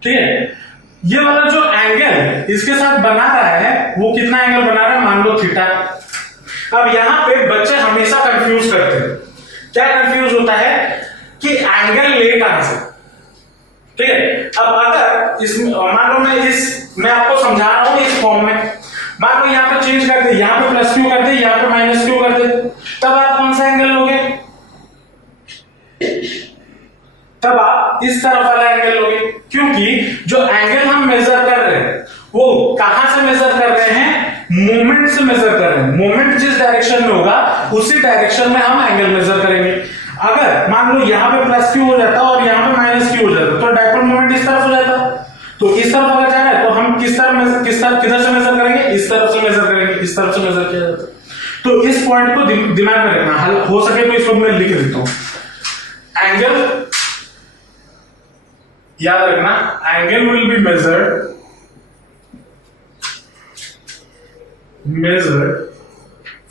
ठीक है, ये वाला जो एंगल इसके साथ बना रहा है वो कितना एंगल बना रहा है, मान लो थीटा। अब यहां पे बच्चे हमेशा कंफ्यूज करते हैं, क्या कंफ्यूज होता है कि एंगल ले कहां से। ठीक है, अब अगर इसमें मान लो मैं आपको समझा रहा हूं इस फॉर्म में, मान लो यहां पे चेंज कर दे, यहां पे प्लस क्यू कर दे, यहां पे माइनस क्यू कर दे, तब आप कौन सा एंगल लोगे, तब आप इस तरफ वाला एंगल लोगे, क्योंकि जो एंगल हम मेजर कर रहे हैं वो कहां से मेजर कर रहे हैं, मोमेंट से मेजर कर रहे हैं। मोमेंट जिस डायरेक्शन में होगा उसी डायरेक्शन में हम एंगल मेजर करेंगे। अगर मान लो यहां पे प्लस क्यू हो जाता और यहां पे माइनस क्यू हो जाता तो डायपोल मोमेंट इस तरफ हो जाता। तो इस तरफ अगर जा रहा है तो हम किधर से मेजर करेंगे, इस तरफ से मेजर करेंगे, इस तरफ से मेजर किया जाता। तो इस पॉइंट को दिमाग में रखना, हो सके तो इसको मैं लिख देता हूं। एंगल याद रखना, angle will be measured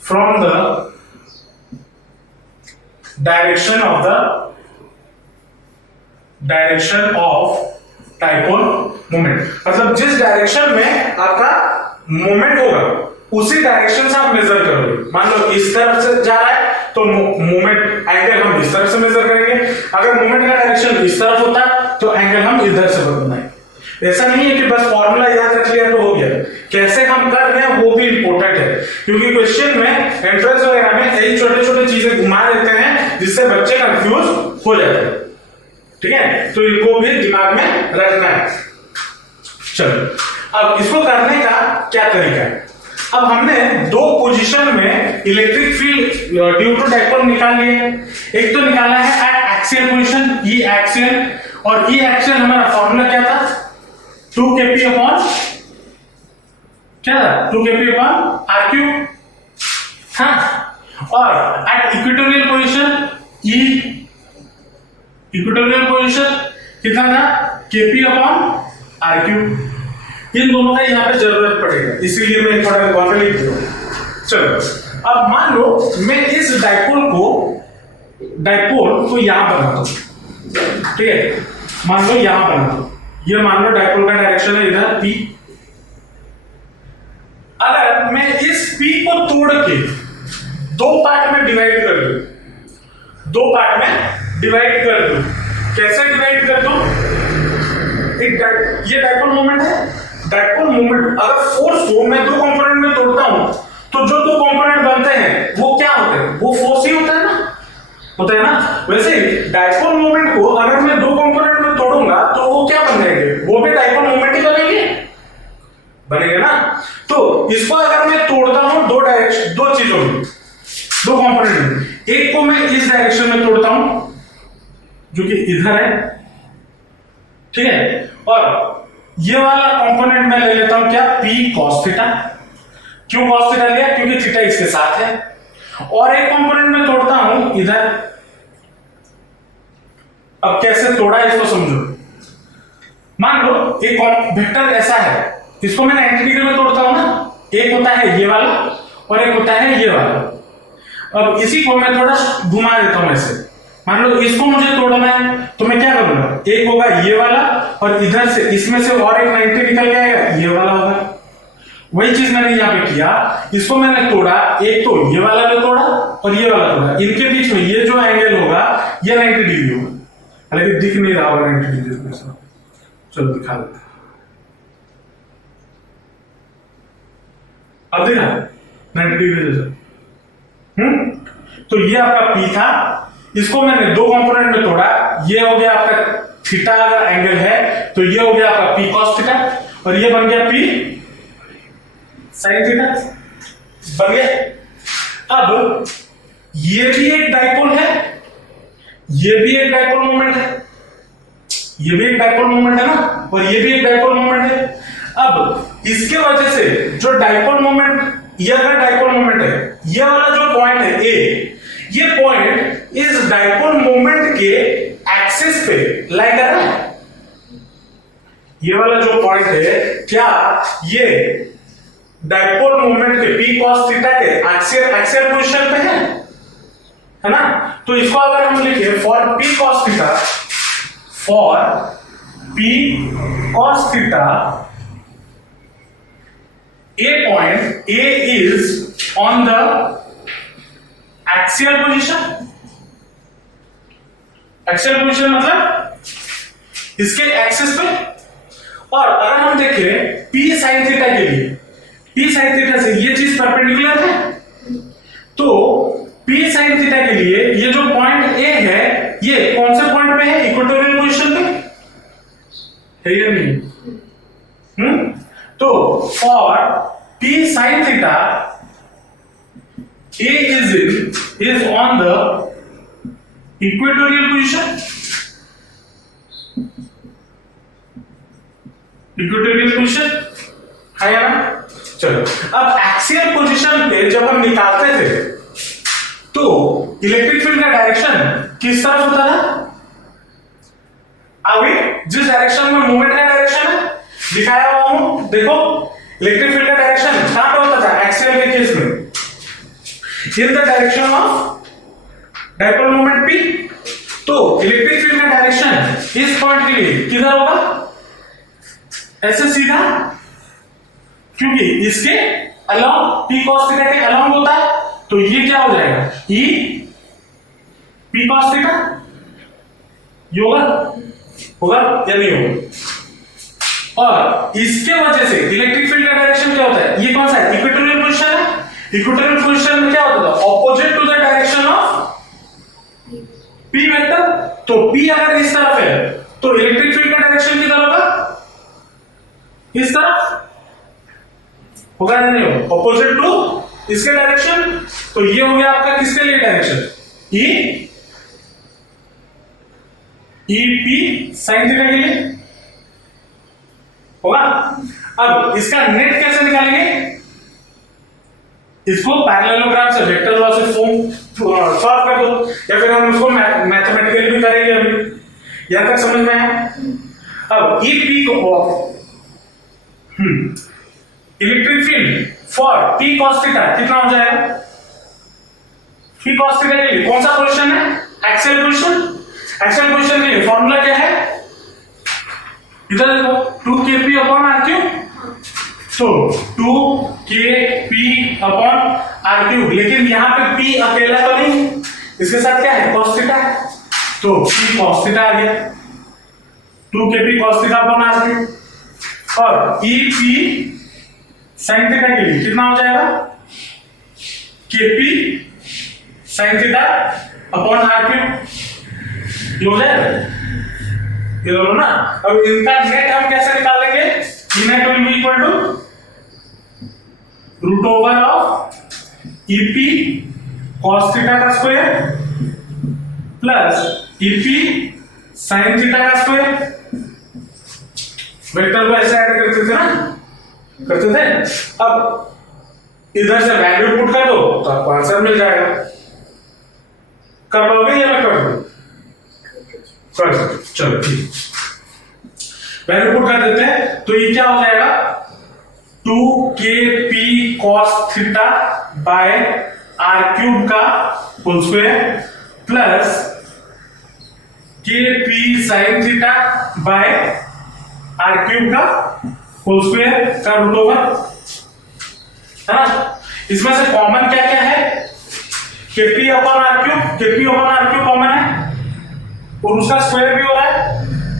from the direction of dipole moment. मतलब जिस डायरेक्शन में आपका मोमेंट होगा उसी डायरेक्शन से आप मेजर करोगे। मान लो इस तरफ से जा रहा है तो मोमेंट एंगल हम इस तरफ से मेजर करेंगे, अगर मोमेंट का डायरेक्शन इस तरफ होता तो एंगल हम इधर से बनाएंगे। ऐसा नहीं है कि बस फॉर्मूला याद रख लिया तो हो गया, कैसे हम कर रहे हैं वो भी इंपॉर्टेंट है, क्योंकि क्वेश्चन में एंट्रेंस वगैरह में यही छोटे छोटे चीजें घुमा देते हैं जिससे बच्चे कंफ्यूज हो जाते हैं। ठीक है, तो इनको भी दिमाग में रखना है। चलो, अब इसको करने का क्या तरीका है, अब हमने दो पोजीशन में electric field due to dipole निकाल लिए। एक तो निकाला है at axial position E axial, और ई एक्सियल हमारा फॉर्मूला क्या था 2kp अपॉन क्या था 2kp अपॉन आर क्यूब। हाँ, और at equatorial position E equatorial position कितना था kp अपॉन आर क्यूब। इन दोनों का यहाँ पे जरूरत पड़ेगा, इसीलिए मैं थोड़ा वहां पे लिख दूं। चलो अब मान लो मैं इस डाइपोल को यहां बना दूं, ठीक है, मान लो यहां बना दूं, ये मान लो डाइपोल का डायरेक्शन है इधर P। अगर मैं इस P को तोड़ के दो पार्ट में डिवाइड कर दूं, कैसे डिवाइड कर दूं? ये डाइपोल मोमेंट है, डाइपोल मोमेंट अगर फोर्स को मैं दो कंपोनेंट में तोड़ता हूं तो जो दो कंपोनेंट बनते हैं वो क्या होते हैं? वो फोर्स ही होता है ना। वैसे डाइपोल मोमेंट को अगर मैं दो कंपोनेंट में तोड़ूंगा तो वो क्या बन जाएंगे? वो भी डाइपोल मोमेंट ही बनेंगे ना। तो इसको अगर मैं तोड़ता हूं दो चीजों में, दो कंपोनेंट में, एक को मैं इस डायरेक्शन में तोड़ता हूं जो कि इधर है, ठीक है, और ये वाला कंपोनेंट मैं ले लेता हूं क्या P cos थीटा। क्यों cos थीटा लिया? क्योंकि थीटा इसके साथ है। और एक कंपोनेंट में तोड़ता हूं इधर। अब कैसे तोड़ा इसको समझो। मान लो एक वेक्टर ऐसा है, इसको मैं 90 डिग्री में तोड़ता हूं ना, एक होता है ये वाला और एक होता है ये वाला। अब इसी को मैं थोड़ा घुमा देता हूं ऐसे। मान लो इसको मुझे तोड़ना है तो मैं क्या करूंगा, एक होगा ये वाला और इधर से इसमें से और एक 90 निकल जाएगा, ये वाला होगा। वही चीज मैंने यहां पे किया, इसको मैंने तोड़ा, एक तो ये वाला भी तोड़ा और ये वाला तोड़ा, इनके बीच में ये जो एंगल होगा ये 90 डिग्री होगा। हालांकि दिख नहीं रहा होगा 90 डिग्री, चलो दिखा देते। अब देखा 90 डिग्री जैसा। तो ये आपका P था, इसको मैंने दो कंपोनेंट में तोड़ा, ये हो गया आपका थीटा अगर एंगल है तो ये हो गया आपका P cos थीटा और ये बन गया P sin थीटा बन गया। अब ये भी एक डाइपोल है, ये भी एक डाइपोल मोमेंट है, ये भी एक डाइपोल मोमेंट है ना, और ये भी एक डाइपोल मोमेंट है। अब इसके वजह से जो डाइपोल मोमेंट, ये अगर डाइपोल मोमेंट है, ये वाला जो पॉइंट है A, ये पॉइंट इस डाइपोल मोमेंट के एक्सिस पे लाई कर रहा है। ये वाला जो पॉइंट है क्या ये डाइपोल मोमेंट के P cos थीटा के एक्सियल पोजीशन पे है ना। तो इसको अगर हम लिखे for P cos theta, for P cos theta A point A is on the axial position। Axial position मतलब इसके एक्सिस पे। और अगर हम देखें P sin थीटा के लिए, P sin थीटा से ये चीज परपेंडिकुलर है, तो P sin थीटा के लिए ये जो पॉइंट A है ये कौन से पॉइंट पे है? इक्वेटोरियल पोजीशन पे है या नहीं? तो for P sin theta A is on the equatorial position, equatorial position है ना। चलो अब एक्सियल पोजीशन पे जब हम निकालते थे तो इलेक्ट्रिक फील्ड का डायरेक्शन किस तरफ होता था? आगे जिस डायरेक्शन में मूवमेंट का डायरेक्शन है दिखाया हुआ हूं, देखो इलेक्ट्रिक फील्ड का डायरेक्शन कहां पे होता था? एक्सियल के केस में in the direction of dipole moment P। तो इलेक्ट्रिक फील्ड का डायरेक्शन इस पॉइंट के लिए किधर होगा? ऐसे सीधा, क्योंकि इसके अलोंग P cos थीटा के अलोंग होता है, तो ये क्या हो जाएगा? E P cos थीटा होगा या नहीं होगा? और इसके वजह से इलेक्ट्रिक फील्ड का डायरेक्शन क्या होता है? ये कौन सा है? इक्वेटोरियल पोजीशन है। इक्वेटोरियल पोजीशन में क्या होता था? Opposite to the direction of P vector. तो P अगर इस तरफ है तो इलेक्ट्रिक फील्ड का डायरेक्शन किधर होगा? इस तरफ। होगा या नहीं होगा? ऑपोजिट टू इसके डायरेक्शन, तो ये हो गया आपका किसके लिए direction, E P sine theta के लिए होगा। अब इसका नेट कैसे निकालेंगे, इसको पैरेललोग्राम से वेक्टर लॉ से सॉल्व कर दो, या फिर हम उसको मैथमेटिकली भी करेंगे। अभी यहां तक समझ में आया? अब ई पी को electric field for P cos theta कितना हो जाएगा, पी cos थीटा के लिए कौन सा पोजीशन है, एक्सियल पोजीशन। एक्सियल पोजीशन के लिए फॉर्मूला क्या है, इधर देखो 2kp/r3, तो 2kp/r3, लेकिन यहां पे p अकेला तो नहीं, इसके साथ क्या है cos थीटा, तो p cos थीटा आ गया, 2kp cos थीटा/r3, और EP sin थीटा के लिए कितना हो जाएगा, kp sin थीटा/r3, ये हो जाएगा, ये दोनों ना। अब इनका नेट हम कैसे निकालेंगे, net will be equal to √of EP cos theta का square plus EP sin theta का स्क्वायर। वेक्टर को ऐसे ऐड करते थे ना, करते थे। अब इधर से वैल्यू पुट कर दो तो आपको आंसर मिल जाएगा। कर पाओगे या मैं कर दूं? कर दो, चलो ठीक, वैल्यू पुट कर देते हैं, तो ये क्या हो जाएगा, 2kp cos theta by r³ का whole square plus kp sin theta by r³ का होल स्क्वायर का √ओवर, है ना। इसमें से कॉमन क्या क्या है, kp/r³ कॉमन है और उसका स्क्वायर भी हो रहा है,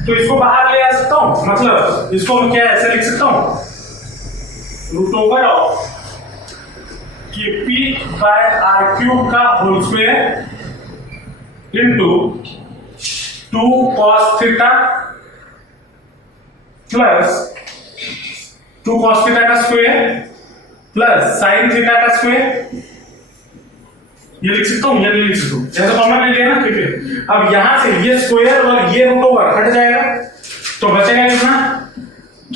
तो इसको बाहर ले आ सकता हूं, मतलब इसको मैं क्या ऐसे लिख सकता हूं, √of kp/r³ का whole square into 2 cos theta plus 2 cos theta का स्क्वायर प्लस sin थीटा का स्क्वायर, ये लिख सकता हूं या नहीं लिख सकता हूं, जैसे कॉमन ले लिया ना, ठीक है। अब यहां से ये स्क्वायर और ये √ओवर हट जाएगा, तो बचेगा कितना,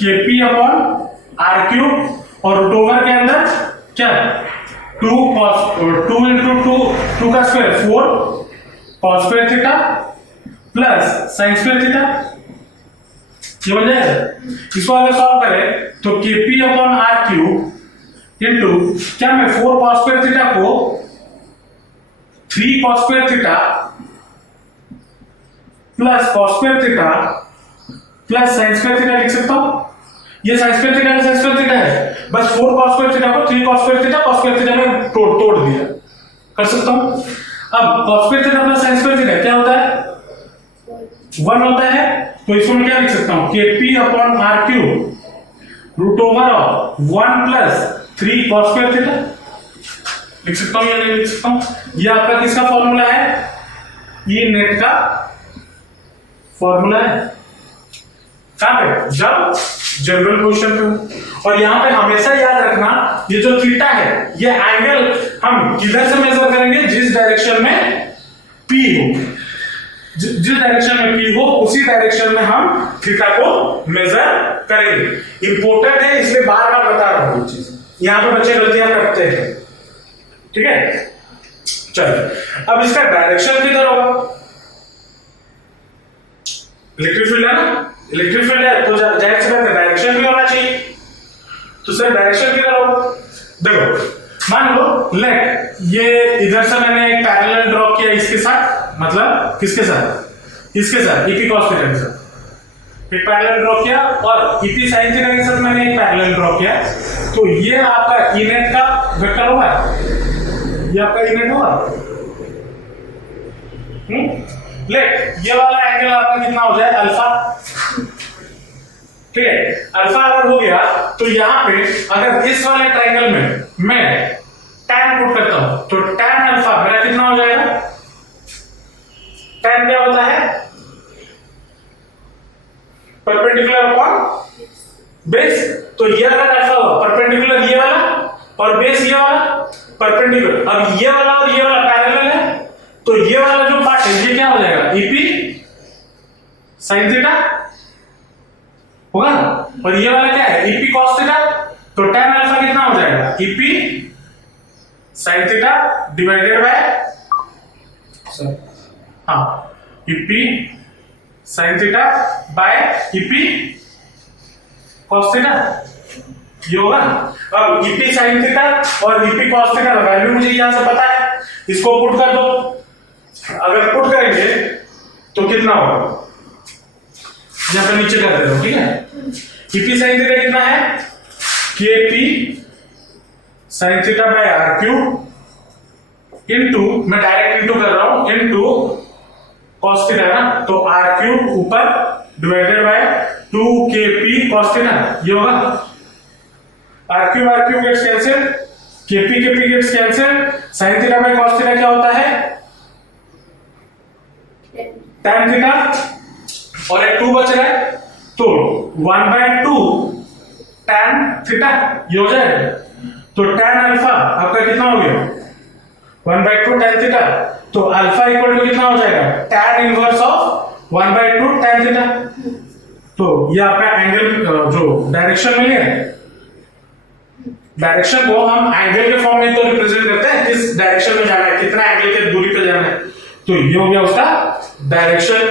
kp/r³ और √ओवर के अंदर क्या, 2 का square 4 cos square theta plus sin square theta, ये बन जाएगा। इसको अगर सॉल्व करें तो kp/r³ इनटू क्या, मैं 4 cos स्क्वायर थीटा को 3 cos square theta plus cos square theta plus sin square theta लिख सकता हूं। ये sin स्क्वायर थीटा का sin स्क्वायर थीटा है, बस 4 cos स्क्वायर थीटा को 3 cos स्क्वायर थीटा में तोड़ दिया, कर सकता हूं। अब cos square theta plus sin square theta क्या होता है, 1 होता है, तो इसको मैं क्या लिख सकता हूं, kp/r³ √1 plus 3 cos square theta लिख सकता हूं या नहीं लिख सकता हूं। ये आपका किसका फॉर्मूला है, ये नेट का फॉर्मूला है, कहां पे, जब जनरल क्वेश्चन पे। और यहां पे हमेशा याद रखना, ये जो थीटा है ये एंगल हम किधर से मेजर करेंगे, जिस डायरेक्शन में P हो, जिस डायरेक्शन में P हो उसी डायरेक्शन में हम थीटा को मेजर करेंगे। इंपॉर्टेंट है, इसलिए बार बार बता रहा हूं ये चीज, यहां पे बच्चे गलतियां करते हैं, ठीक है। चलो अब इसका डायरेक्शन किधर होगा, इलेक्ट्रिक फील्ड है ना, इलेक्ट्रिक फील्ड है तो जाहिर सी बात है डायरेक्शन भी होना चाहिए, तो सर डायरेक्शन किधर होगा, देखो मान लो लेट ये इधर से मैंने एक पैरेलल ड्रॉ किया इसके साथ, मतलब किसके साथ, इसके साथ EP cos थीटा के साथ एक पैरेलल ड्रॉ किया, और EP sin थीटा के साथ मैंने एक पैरेलल ड्रॉ किया, तो ये आपका E नेट का वेक्टर होगा, ये आपका E नेट होगा। लेट ये वाला एंगल आपका कितना हो जाए, अल्फा, ठीक है। अल्फा अगर हो गया तो यहां पे अगर इस वाले ट्रायंगल में मैं tan पुट करता हूं, तो tan अल्फा मेरा कितना हो जाएगा, tan क्या होता है, परपेंडिकुलर अपॉन बेस, तो ये अगर अल्फा हो परपेंडिकुलर ये वाला परपेंडिकुलर। अब ये वाला और ये वाला पैरेलल है, तो ये वाला जो पार्ट है ये क्या हो जाएगा, ईपी साइन थीटा होगा ना, और ये वाला क्या है, ईपी कॉस थीटा। तो tan अल्फा कितना हो जाएगा, EP sine theta divided by EP sign theta bye EP cos theta, ये होगा। अब ईपी साइन थीटा और ईपी कॉस थीटा का वैल्यू मुझे यहां से पता है, इसको पुट कर दो। अगर पुट करेंगे तो कितना होगा, यहां पे नीचे कर देता हूं, ठीक है। ईपी साइन थीटा कितना है, KP sine theta by R cube into, मैं डायरेक्ट इनटू कर रहा हूं, इनटू कॉस थीटा है ना, तो आर क्यूब ऊपर divided by 2kp cos theta, ये होगा। R cube gets cancel, KP gets cancel, sine theta by cos theta क्या होता है, tan थीटा, और एक 2 बच रहा है, तो 1/2 tan थीटा ये हो जाएगा। तो tan अल्फा आपका कितना हो गया, 1/2 tan थीटा, तो अल्फा इक्वल टू कितना हो जाएगा, tan inverse of 1/2 tan theta. तो ये आपका एंगल जो डायरेक्शन मिल गया, डायरेक्शन को हम एंगल के फॉर्म में तो रिप्रेजेंट करते हैं, किस डायरेक्शन में जाना है, कितना एंगल के दूरी पे जाना है, तो ये हो गया उसका डायरेक्शन।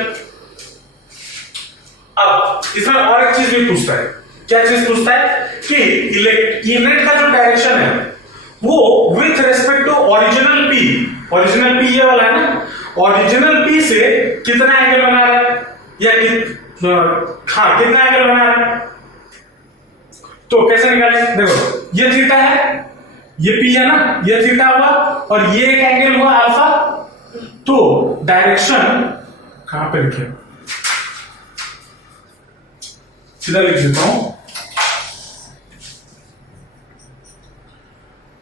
अब इसमें और एक चीज भी पूछता है, क्या चीज पूछता है कि इलेक्ट्रिक का जो डायरेक्शन है वो with respect to original P ये वाला है ना, ओरिजिनल पी से कितना एंगल बना रहा है, या कितना एंगल बना रहा है। तो कैसे निकालें, देखो ये थीटा है, ये पी है ना, ये थीटा हुआ, और ये एक एंगल हुआ अल्फा। तो डायरेक्शन कहां पे लिखे, सीधा लिख देता हूं,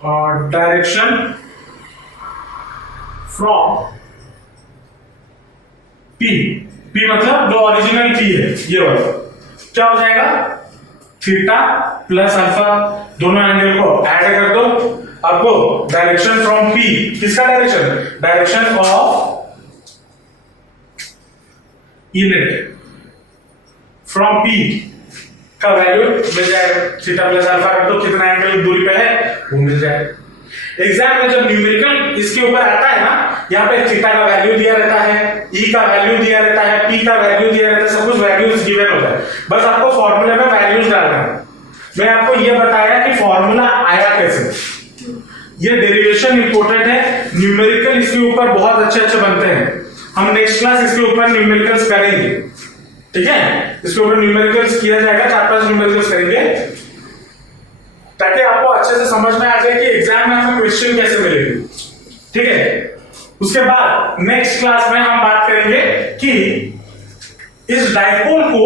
और डायरेक्शन फ्रॉम पी मतलब जो ओरिजिनल पी है ये वाला, क्या हो जाएगा, थीटा प्लस अल्फा, दोनों एंगल को ऐड कर दो, आपको डायरेक्शन फ्रॉम पी, किसका direction, direction of inlet from P का वैल्यू मिल जाएगा, थीटा प्लस अल्फा कर दो, कितना एंगल दूरी पे है वो मिल जाएगा। एग्जाम में जब न्यूमेरिकल इसके ऊपर आता है ना, यहाँ पे थीटा का वैल्यू दिया रहता है, ई का वैल्यू दिया रहता है, पी का वैल्यू दिया रहता है, सब कुछ वैल्यूज गिवन होता है, बस आपको फॉर्मूले में वैल्यूज डालना है। मैं आपको ये बताया कि फॉर्मूला आया कैसे, ये डेरिवेशन इंपॉर्टेंट है, न्यूमेरिकल इसके ऊपर बहुत अच्छे अच्छे बनते हैं, हम नेक्स्ट क्लास इसके ऊपर न्यूमेरिकल्स करेंगे, ठीक है, इसके ऊपर न्यूमेरिकल्स किया जाएगा, 4-5 न्यूमेरिकल्स करेंगे, ताकि आपको अच्छे से समझ में आ जाए कि एग्जाम में हमें क्वेश्चन कैसे मिलेगी, ठीक है। उसके बाद नेक्स्ट क्लास में हम बात करेंगे कि इस डाइपोल को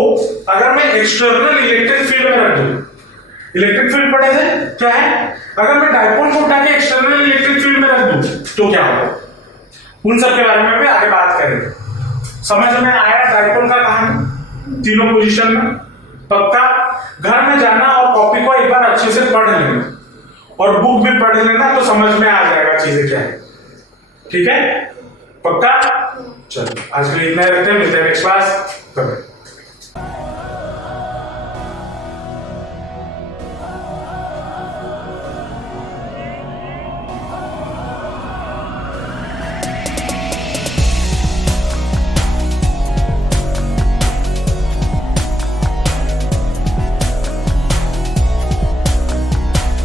अगर मैं एक्सटर्नल इलेक्ट्रिक फील्ड में रख दूं, इलेक्ट्रिक फील्ड पढ़े थे क्या है, अगर मैं डाइपोल को उठा के एक्सटर्नल इलेक्ट्रिक फील्ड में रख दूं तो क्या होगा, उन सब के बारे में भी आगे बात करेंगे। समझ में आया डाइपोल का कहानी तीनों पोजीशन में, पक्का घर में जाना और कॉपी को एक बार अच्छे से पढ़ लेना और बुक भी पढ़ लेना, तो समझ में आ जाएगा चीजें क्या है, ठीक है, पक्का। चलो आज के लिए इतना रखते हैं, मिलते हैं नेक्स्ट क्लास।